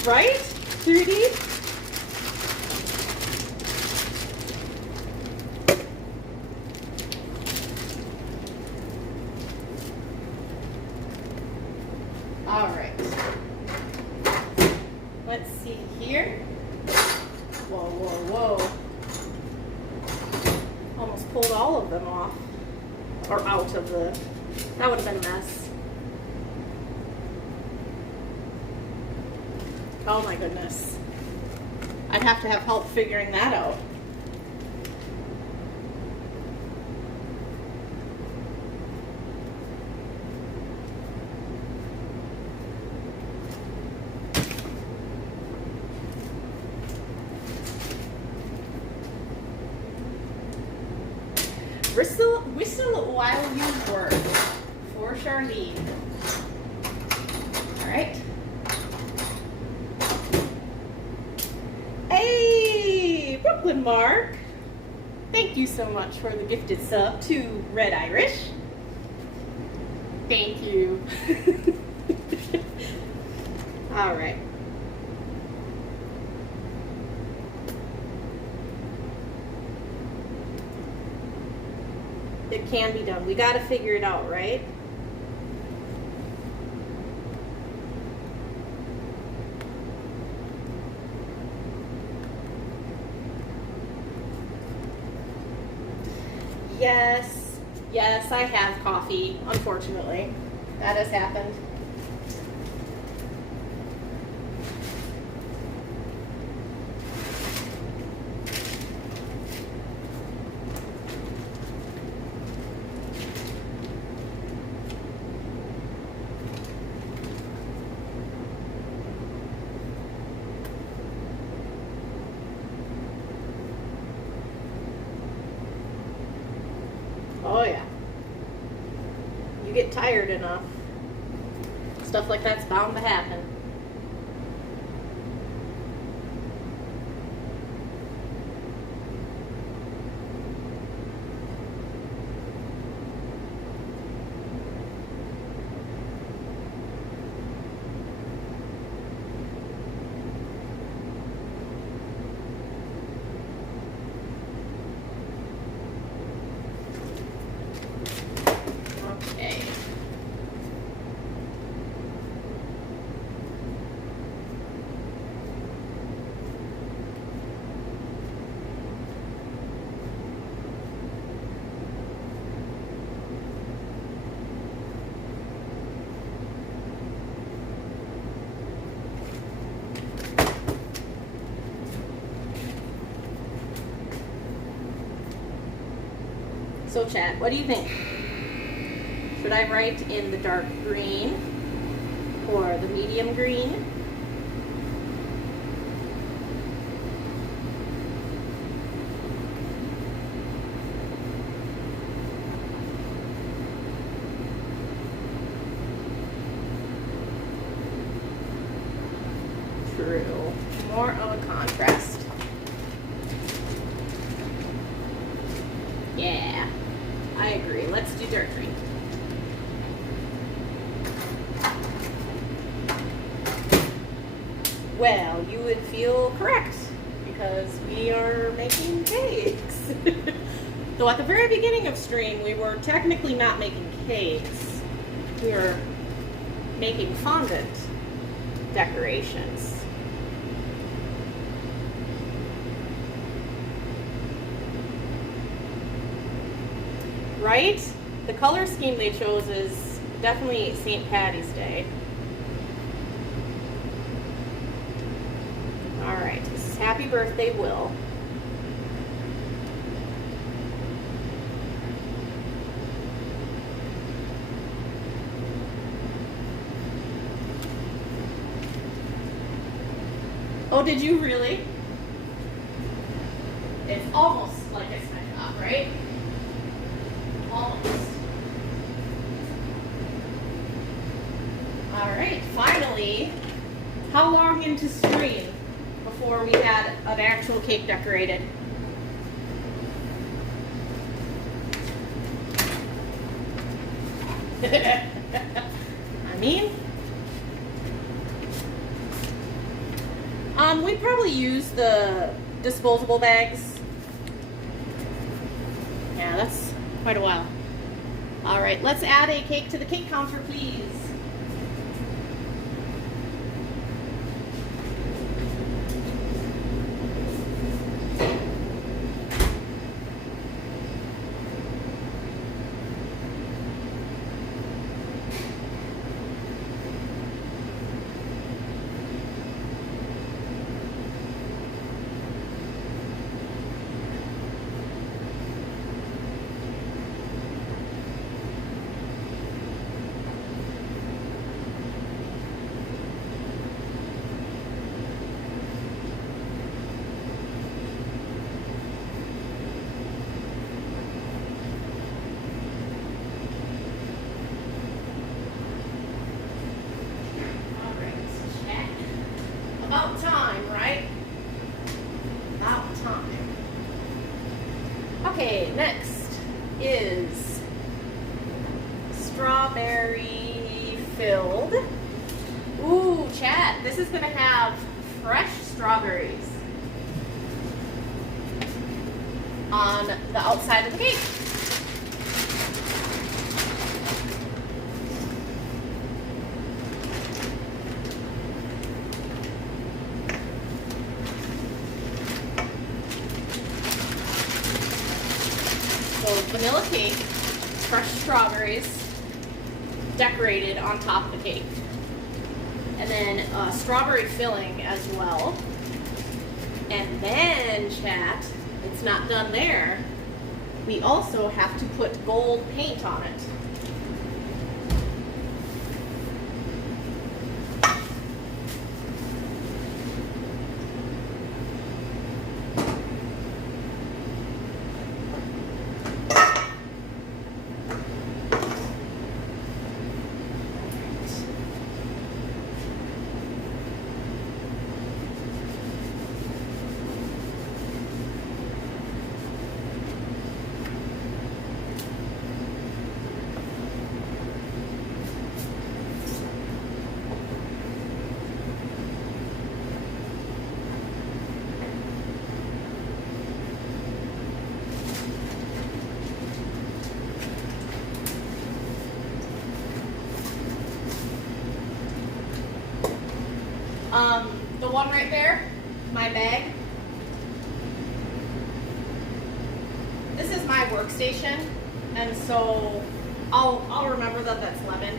Right? 3D? All right. Let's see here. Whoa. Almost pulled all of them off. Or out of the... That would have been a mess. Oh my goodness. I'd have to have help figuring that out. Whistle while you work. For Charlene. All right. Hey, Brooklyn Mark. Thank you so much for the gifted sub to Red Irish. Thank you. All right. It can be done. We got to figure it out, right? Yes. Yes, I have coffee, unfortunately. That has happened. Oh yeah. You get tired enough, stuff like that's bound to happen. Okay. So chat, what do you think? Should I write in the dark green or the medium green? True. More of a contrast. Yeah, I agree. Let's do dark green. Well, you would feel correct because we are making cakes. Though at the very beginning of stream, we were technically not making cakes. We were making fondant decorations. Right? The color scheme they chose is definitely St. Patty's Day. All right, this is Happy Birthday, Will. Oh, did you really? It's almost like a smash up, right? Almost. All right, finally, how long into stream before we had an actual cake decorated? I mean, we probably use the disposable bags. Yeah, that's quite a while. All right, let's add a cake to the cake counter, please. About time, right? About time. Okay, next is strawberry filled. Ooh, chat, this is gonna have fresh strawberries on the outside of the cake. So vanilla cake fresh strawberries decorated on top of the cake. And then strawberry filling as well. And then, chat, it's not done there. We also have to put gold paint on it. The one right there, my bag. This is my workstation, and so I'll remember that that's lemon.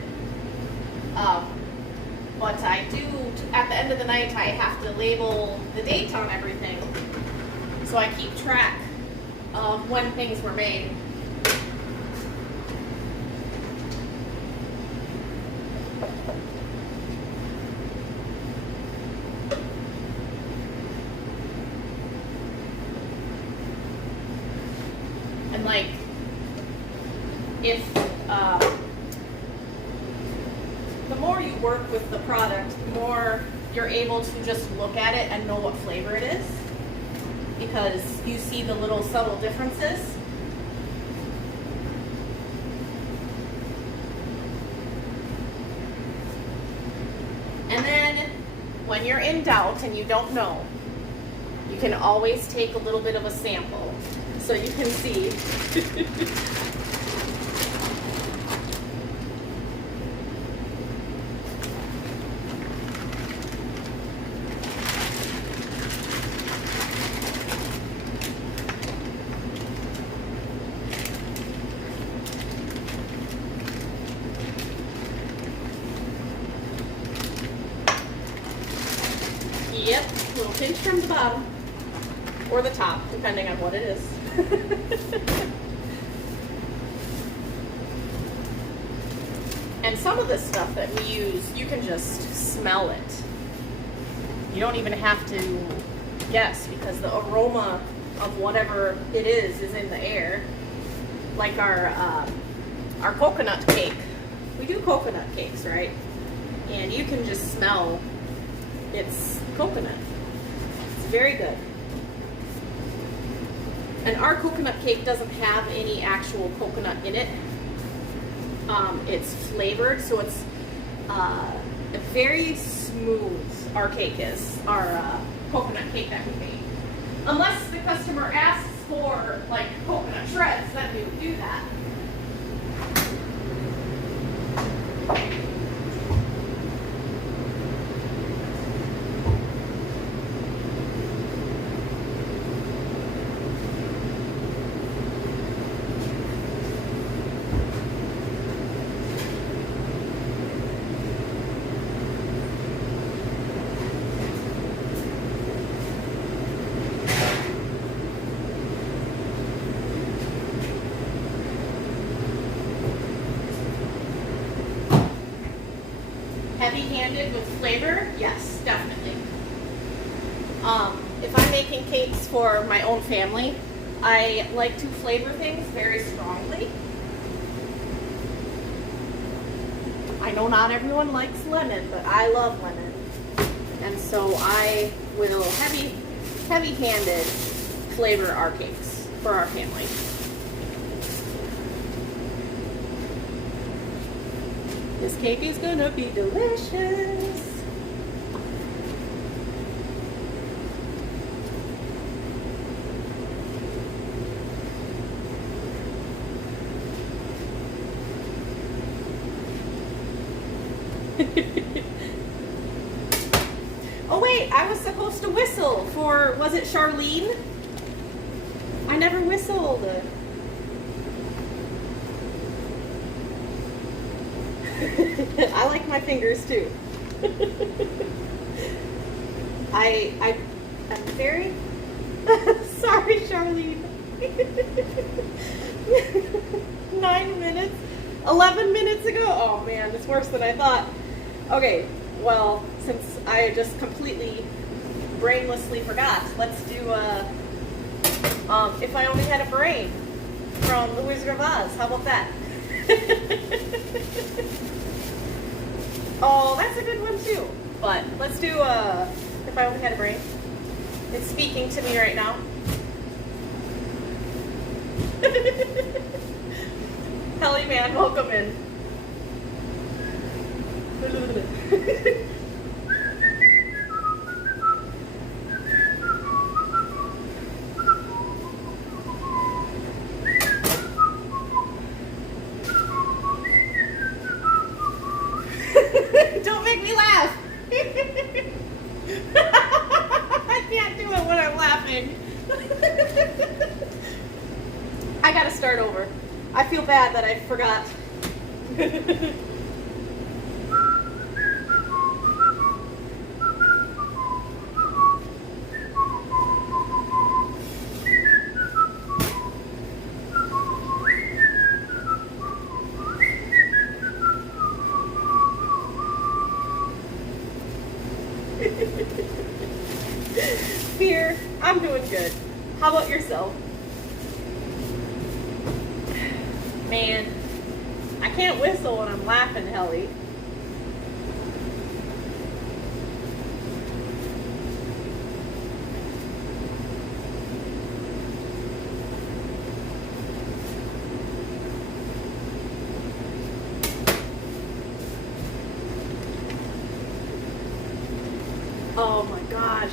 But I do, at the end of the night, I have to label the date on everything, so I keep track of when things were made. And like, if the more you work with the product, the more you're able to just look at it and know what flavor it is, because you see the little subtle differences. And then when you're in doubt and you don't know, you can always take a little bit of a sample so you can see. Yep, little pinch from the bottom or the top, depending on what it is. And some of the stuff that we use, you can just smell it. You don't even have to guess, because the aroma of whatever it is in the air. Like our coconut cake. We do coconut cakes, right? And you can just smell it's coconut. It's very good. And our coconut cake doesn't have any actual coconut in it. It's flavored, so it's very smooth. Our cake is our coconut cake that we make. Unless the customer asks for like coconut shreds, then we would do that. Heavy-handed with flavor? Yes, definitely. If I'm making cakes for my own family, I like to flavor things very strongly. I know not everyone likes lemon, but I love lemon. And so I will heavy-handed flavor our cakes for our family. This cake is gonna be delicious. Oh wait, I was supposed to whistle for, was it Charlene? I never whistled. I like my fingers too. I'm very sorry, Charlene. 9 minutes, 11 minutes ago. Oh man, it's worse than I thought. Okay, well, since I just completely brainlessly forgot, let's do If I Only Had a Brain from The Wizard of Oz. How about that? Oh, that's a good one too. But let's do If I Only Had a Brain. It's speaking to me right now. Helly man, welcome in. Don't make me laugh. I can't do it when I'm laughing. I gotta start over. I feel bad that I forgot. Fear, I'm doing good. How about yourself? Man, I can't whistle when I'm laughing, Helly. Oh my gosh.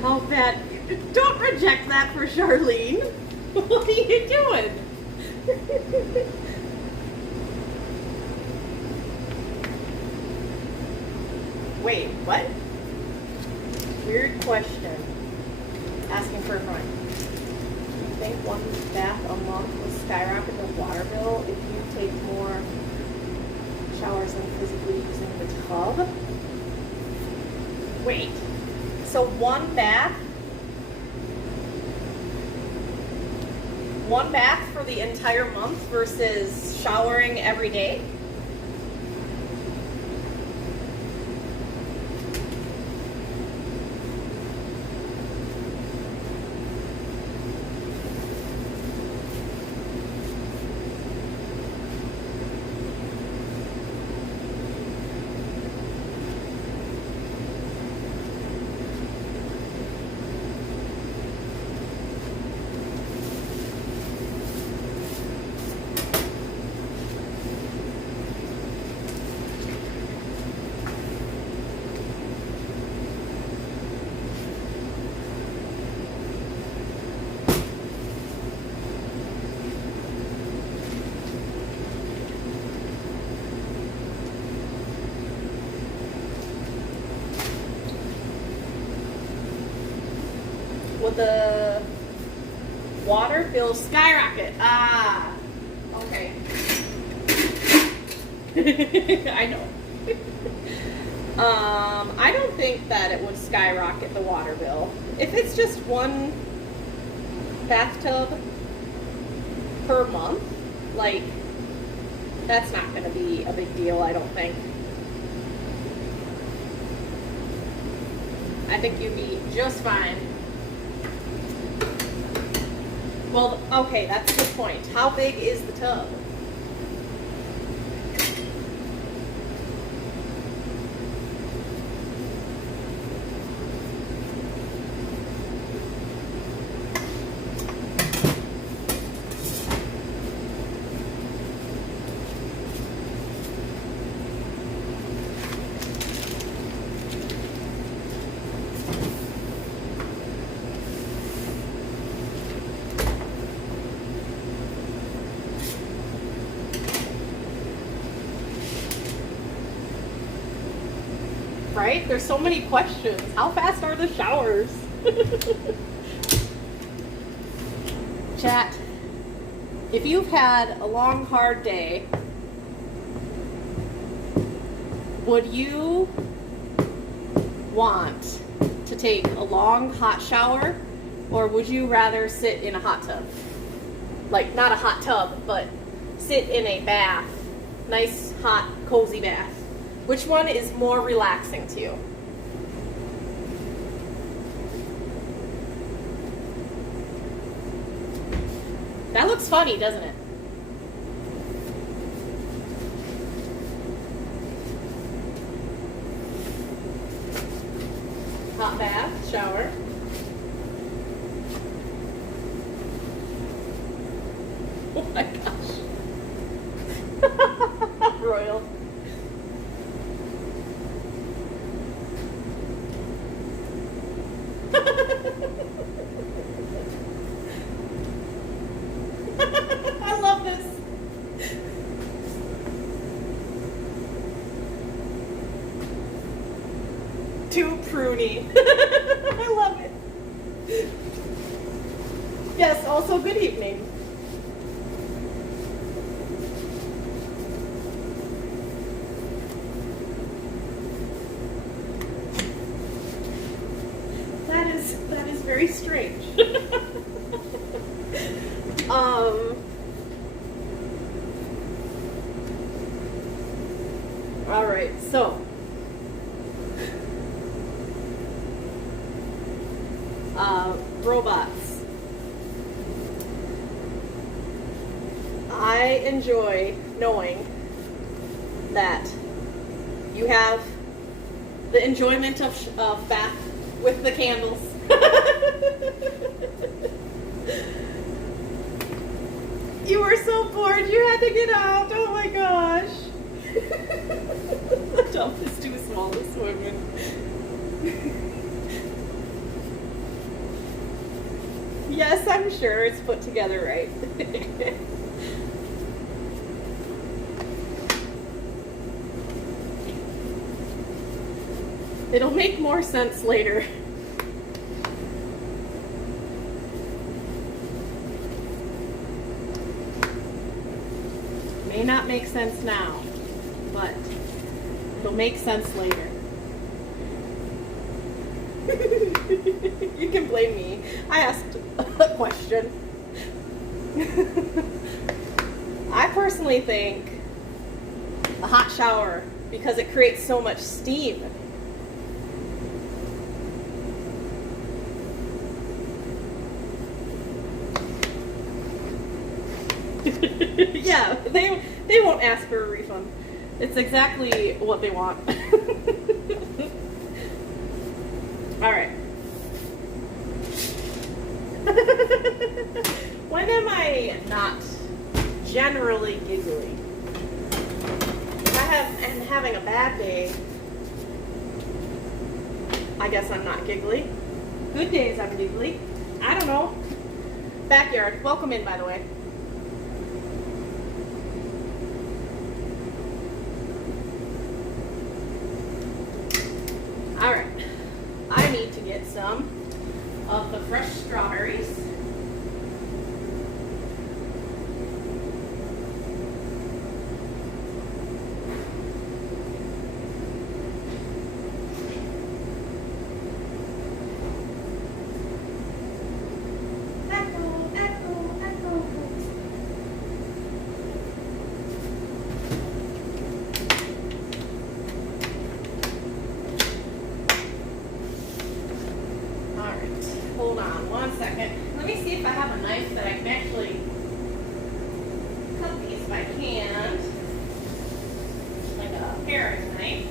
How bad. Don't reject that for Charlene. What are you doing? Wait, what? Weird question. Asking for a friend. Do you think one bath a month will skyrocket the water bill if you take more showers than physically using the tub? Wait, so one bath for the entire month versus showering every day? Will the water bill skyrocket? Ah, okay. I know. I don't think that it would skyrocket the water bill. If it's just one bathtub per month, like, that's not going to be a big deal, I don't think. I think you'd be just fine. Well, okay, that's a good point. How big is the tub? Right? There's so many questions. How fast are the showers? Chat, if you've had a long, hard day Would you want to take a long hot shower, or would you rather sit in a hot tub? Like, not a hot tub, but sit in a bath. Nice, hot, cozy bath. Which one is more relaxing to you? That looks funny, doesn't it? Hot bath, shower. Oh my gosh. Royal. I love this. Too pruny. I love it. Yes, also good evening. That is very strange. All right, so robots. I enjoy knowing that you have the enjoyment of bath with the candles. You were so bored, you had to get out. Oh my gosh. The tub is too small to swim in. Yes, I'm sure it's put together right. It'll make more sense later. May not make sense now, but it'll make sense later. You can blame me. I asked a question. I personally think a hot shower, because it creates so much steam. Yeah, they won't ask for a refund. It's exactly what they want. All right. When am I not generally giggly? If I am having a bad day, I guess I'm not giggly. Good days I'm giggly. I don't know. Backyard. Welcome in, by the way. All right. I need to get some of the fresh strawberries. Hold on one second. Let me see if I have a knife that I can actually cut these by hand. Like a paring knife.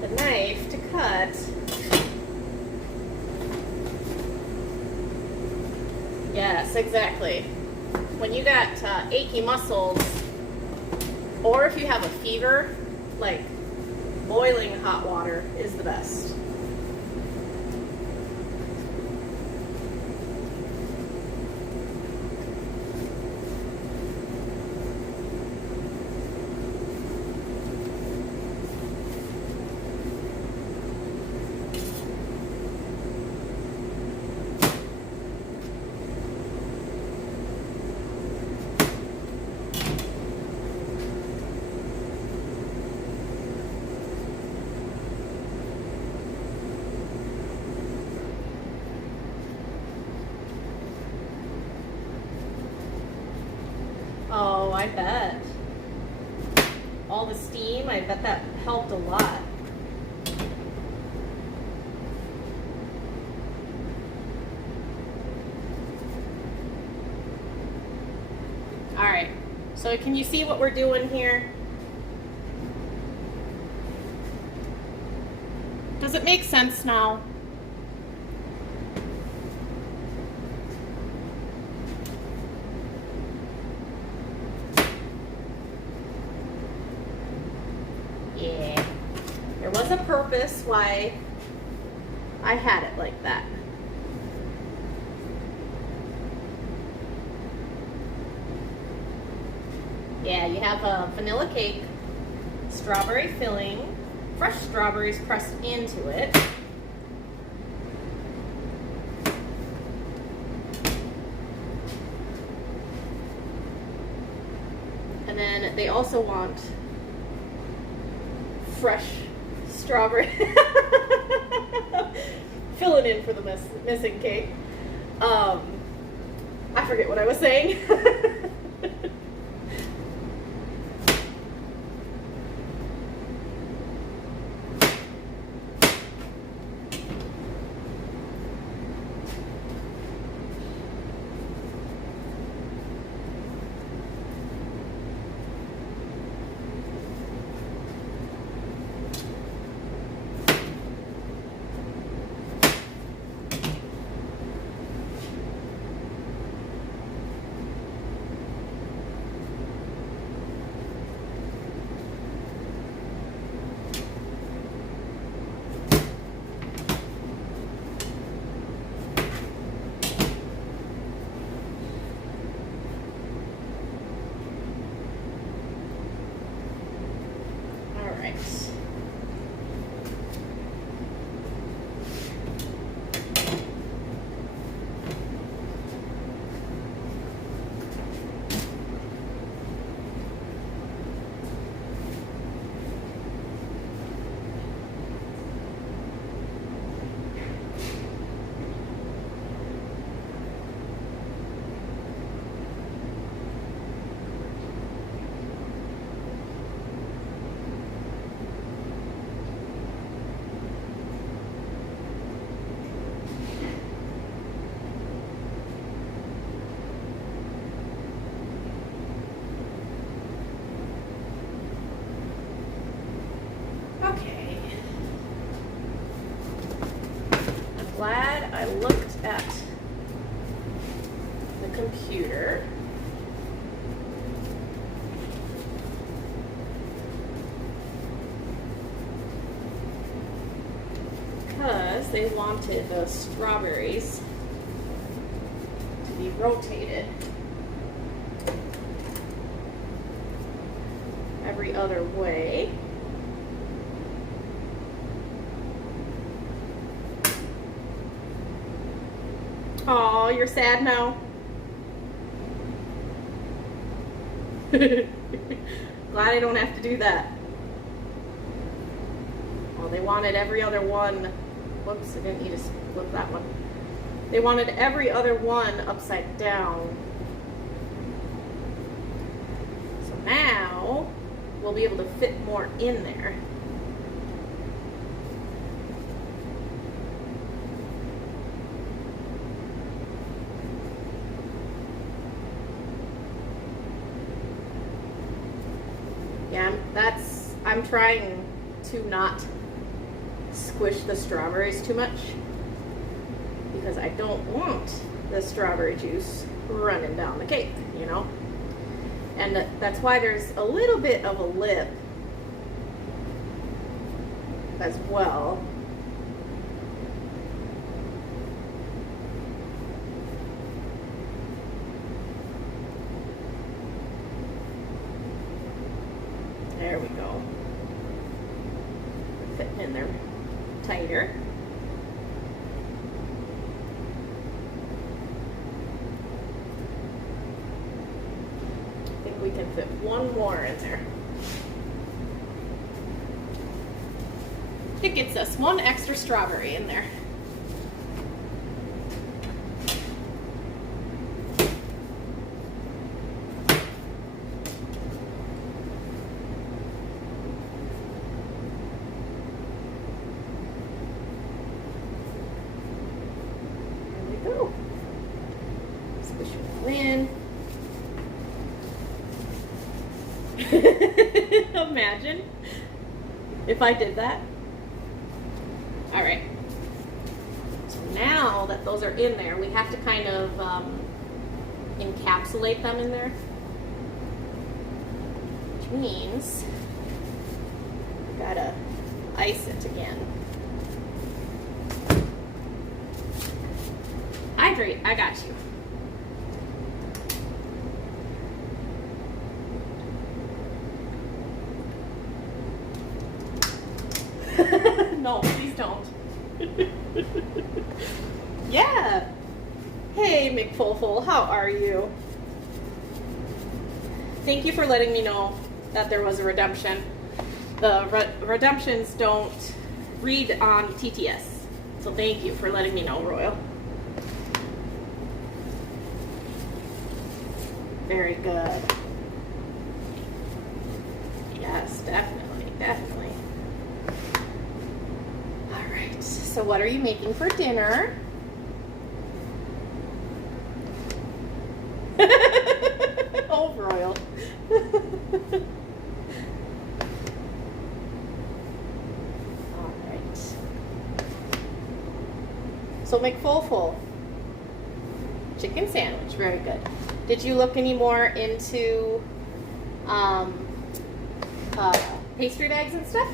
the knife to cut. Yes, exactly. When you got achy muscles, or if you have a fever, like boiling hot water is the best. Oh, I bet. All the steam, I bet that helped a lot. All right, so can you see what we're doing here? Does it make sense now? Yeah, there was a purpose why I had it like that. Yeah, you have a vanilla cake, strawberry filling, fresh strawberries pressed into it. And then they also want fresh strawberry. Filling in for the missing cake. I forget what I was saying. Glad I looked at the computer. Because they wanted those strawberries to be rotated every other way. Oh, you're sad now? Glad I don't have to do that. Well, they wanted every other one. Whoops, I didn't need to flip that one. They wanted every other one upside down. So now we'll be able to fit more in there. Yeah, I'm trying to not squish the strawberries too much because I don't want the strawberry juice running down the cake, you know? And that's why there's a little bit of a lip as well. There we go. Fitting in there tighter. I think we can fit one more in there. It gets us one extra strawberry in there. Imagine if I did that. All right. So now that those are in there, we have to kind of encapsulate them in there, which means we gotta ice it again. Hydrate, I got you. No, please don't. Yeah. Hey, McFulful, how are you? Thank you for letting me know that there was a redemption. The redemptions don't read on TTS. So thank you for letting me know, Royal. Very good. Yes, definitely, definitely. So what are you making for dinner? Oh, Royal. All right. So McFulful. Chicken sandwich, very good. Did you look any more into pastry bags and stuff?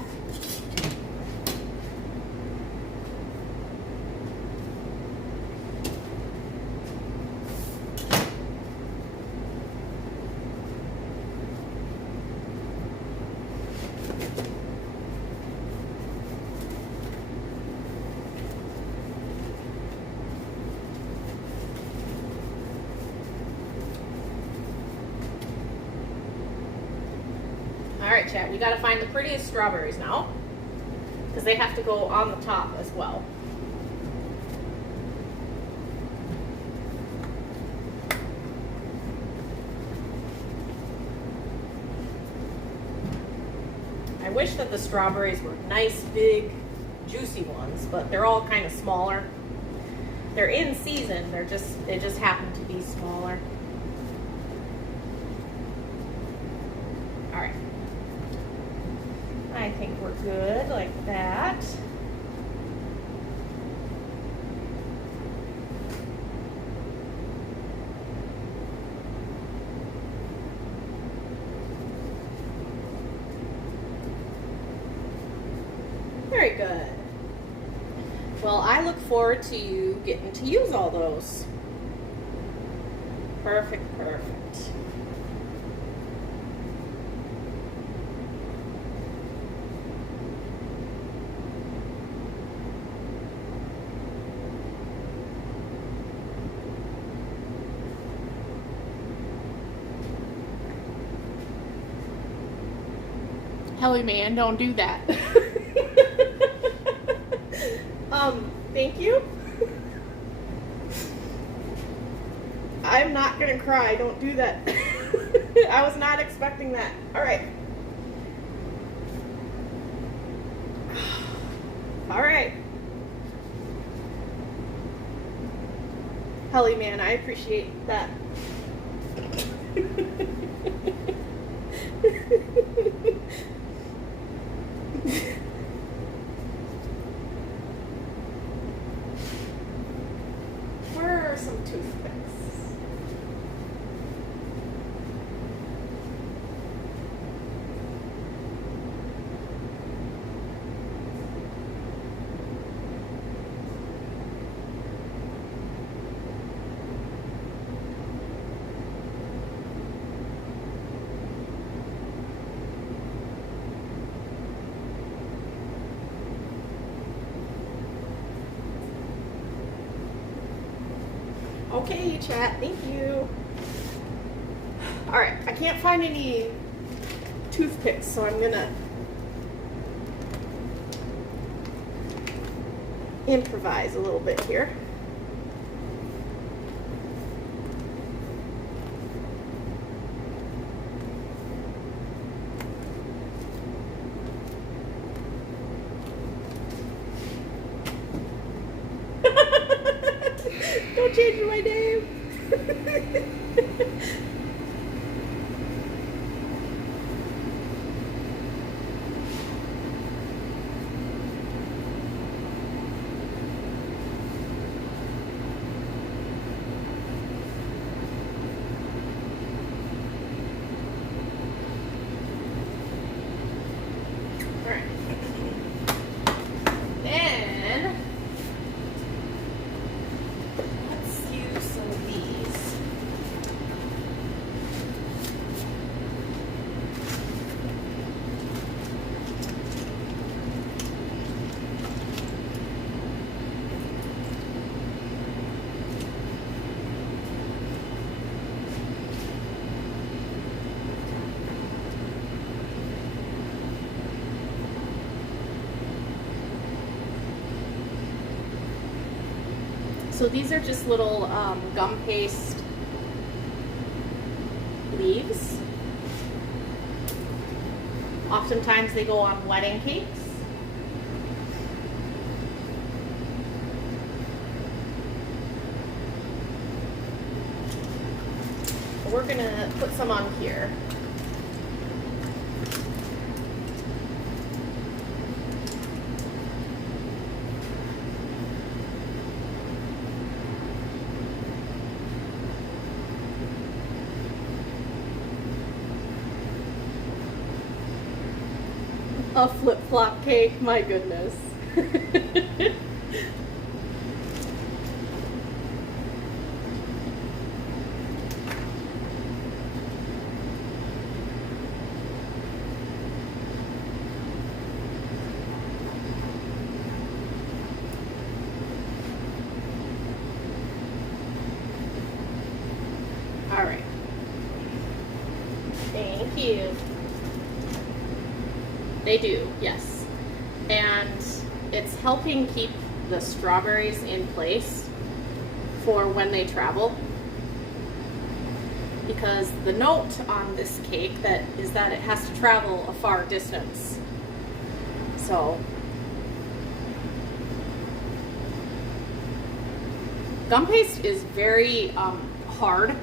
Alright, chat, we gotta find the prettiest strawberries now, because they have to go on the top as well. I wish that the strawberries were nice, big, juicy ones, but they're all kind of smaller. They're in season, they just happen to be smaller. Alright. I think we're good like that. Very good. Well, I look forward to you getting to use all those. Perfect, perfect. Helly man, don't do that. Thank you. I'm not gonna cry, don't do that. I was not expecting that. Alright. Alright. Helly man, I appreciate that. some toothpicks. Okay, chat, thank you. All right, I can't find any toothpicks, so I'm gonna improvise a little bit here. Don't change my name. All right. Then let's use some of these. So these are just little gum paste leaves. Oftentimes they go on wedding cakes. We're gonna put some on here. A flip-flop cake, my goodness. All right. Thank you. They do, yes. And it's helping keep the strawberries in place for when they travel. Because the note on this cake is that it has to travel a far distance. So, gum paste is very hard,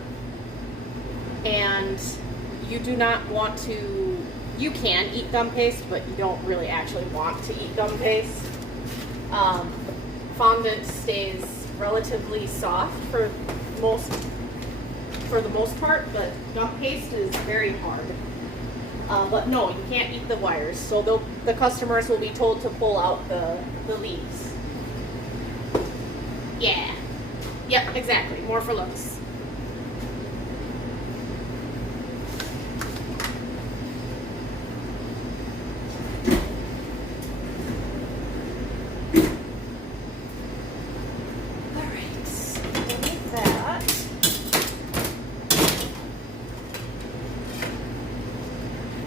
and you do not want to. You can eat gum paste, but you don't really actually want to eat gum paste. Fondant stays relatively soft for the most part, but gum paste is very hard. But no, you can't eat the wires, so the customers will be told to pull out the leaves. Yeah. Yep, exactly. More for looks.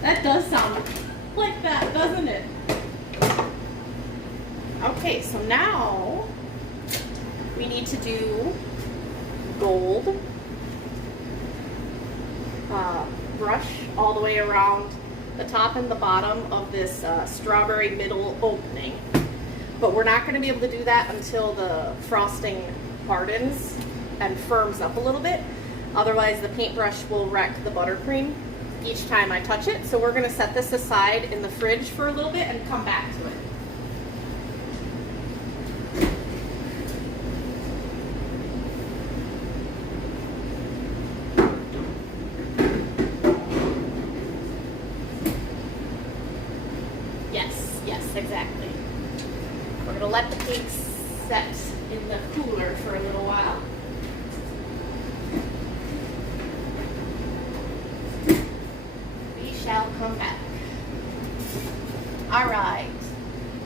That does sound like that, doesn't it? Okay, so now we need to do gold. Brush all the way around the top and the bottom of this strawberry middle opening. But we're not going to be able to do that until the frosting hardens and firms up a little bit. Otherwise, the paintbrush will wreck the buttercream each time I touch it. So we're going to set this aside in the fridge for a little bit and come back to it. Yes, exactly. We're gonna let the cake set in the cooler for a little while. We shall come back. All right.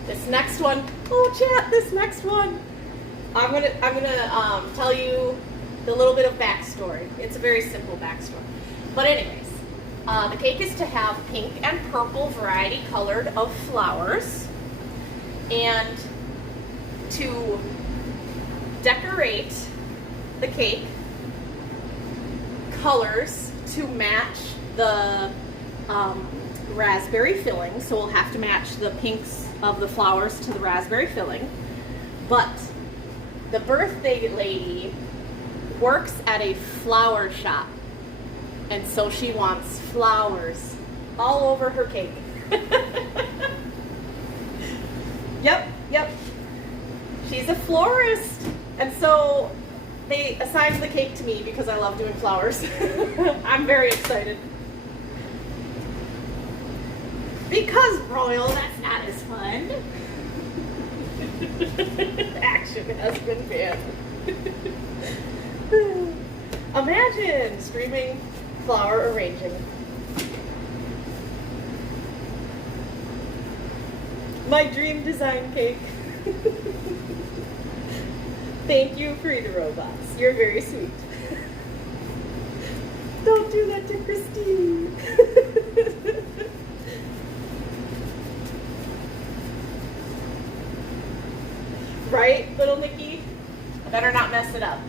This next one, oh chat, this next one. I'm gonna tell you the little bit of backstory. It's a very simple backstory. But anyways, the cake is to have pink and purple variety colored of flowers, and to decorate the cake, colors to match the raspberry filling. So we'll have to match the pinks of the flowers to the raspberry filling. But the birthday lady works at a flower shop, and so she wants flowers all over her cake. Yep. She's a florist, and so they assigned the cake to me because I love doing flowers. I'm very excited. Because Royal, that's not as fun. Action has been banned. Imagine streaming flower arranging. My dream design cake. Thank you, Free the Robots. You're very sweet. Don't do that to Christine. Right, little Nikki? I better not mess it up.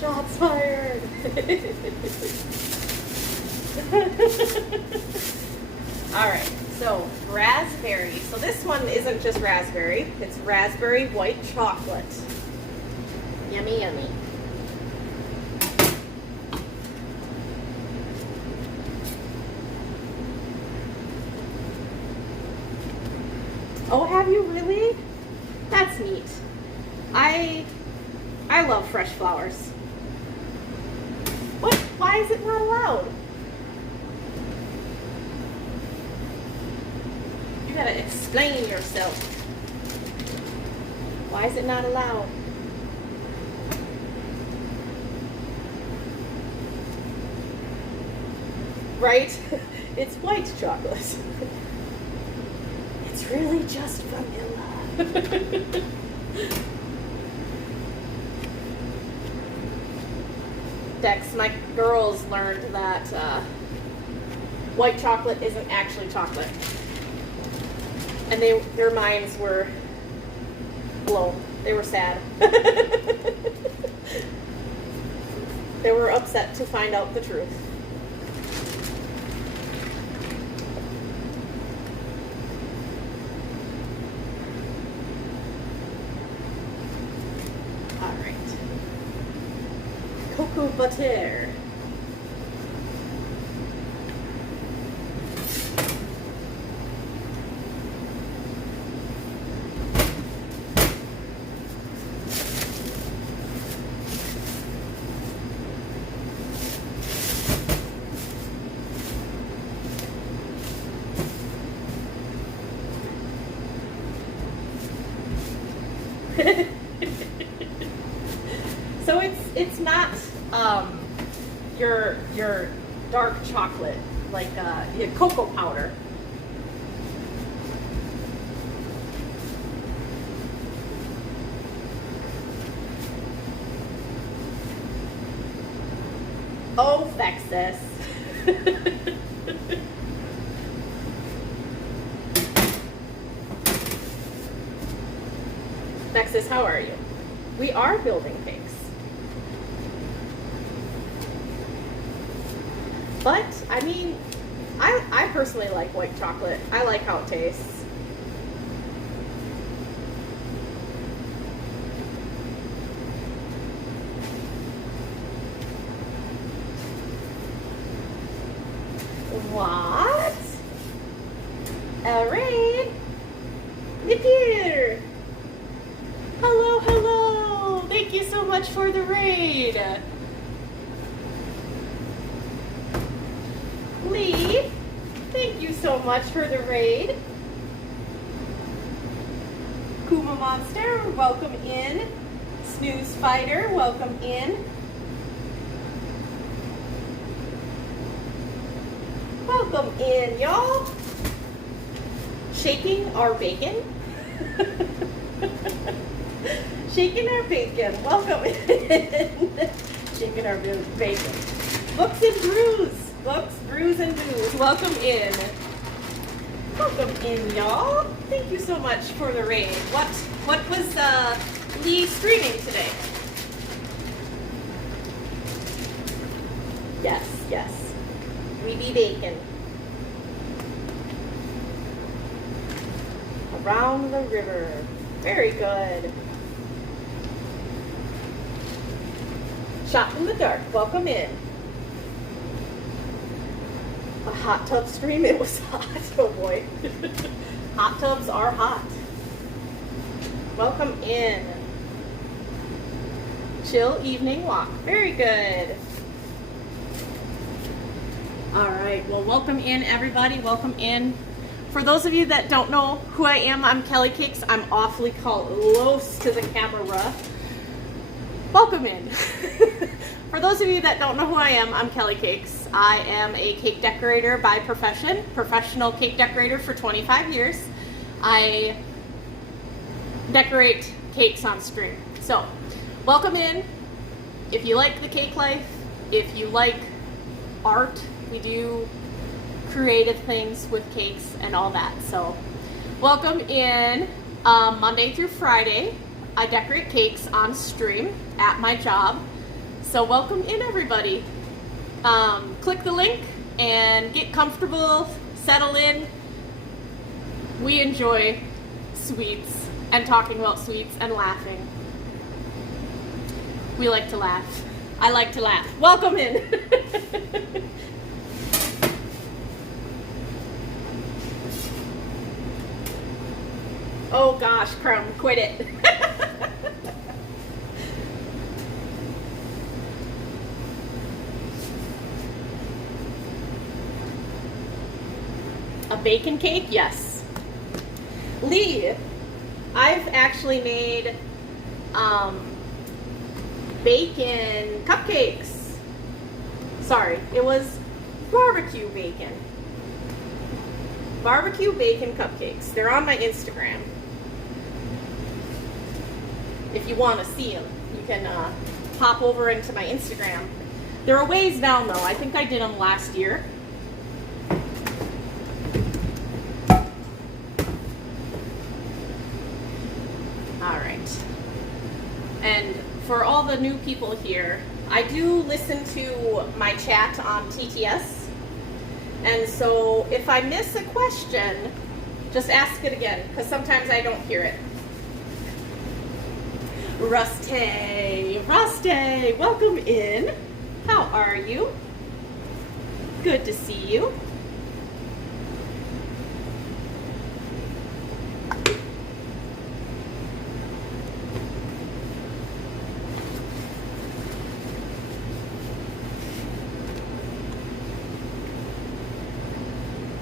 Shots fired! Alright, so raspberry. So this one isn't just raspberry, it's raspberry white chocolate. Yummy, yummy. Oh, have you really? That's neat. I love fresh flowers. What? Why is it not allowed? You gotta explain yourself. Why is it not allowed? Right? It's white chocolate. It's really just vanilla. Dex, my girls learned that white chocolate isn't actually chocolate. And their minds were blown. They were sad. They were upset to find out the truth. Cocoa butter. So it's not your dark chocolate like your cocoa powder. Oh, Vexus. Vexus, how are you? We are building cakes. But, I mean, I personally like white chocolate. I like how it tastes. What? Alright. Get here. Hello, hello. Thank you so much for the raid. Lee, thank you so much for the raid. Kuma Monster, welcome in. Snooze Fighter, welcome in. Welcome in, y'all. Shaking our bacon. Shaking our bacon. Welcome in. Shaking our bacon. Books and brews. Books, brews, and booze. Welcome in. Welcome in, y'all. Thank you so much for the raid. What was Lee streaming today? Yes, yes. We be bacon. Around the river. Very good. Shot in the dark. Welcome in. A hot tub stream. It was hot. Oh boy. Hot tubs are hot. Welcome in. Chill evening walk. Very good. All right. Well, welcome in, everybody. Welcome in. For those of you that don't know who I am, I'm Kelly Cakes. I'm awfully close to the camera. Welcome in. For those of you that don't know who I am, I'm Kelly Cakes. I am a cake decorator by profession, professional cake decorator for 25 years. I decorate cakes on stream. So, welcome in. If you like the cake life, if you like art, we do creative things with cakes and all that. So, welcome in. Monday through Friday, I decorate cakes on stream at my job. So welcome in, everybody. Click the link and get comfortable, settle in. We enjoy sweets and talking about sweets and laughing. We like to laugh. I like to laugh. Welcome in. Oh gosh, Crumb, quit it. A bacon cake? Yes. Lee, I've actually made bacon cupcakes. Sorry, it was barbecue bacon. Barbecue bacon cupcakes. They're on my Instagram. If you want to see them, you can pop over into my Instagram. They're a ways down though. I think I did them last year. And for all the new people here, I do listen to my chat on TTS. And so if I miss a question, just ask it again, because sometimes I don't hear it. Rusty, welcome in. How are you? Good to see you.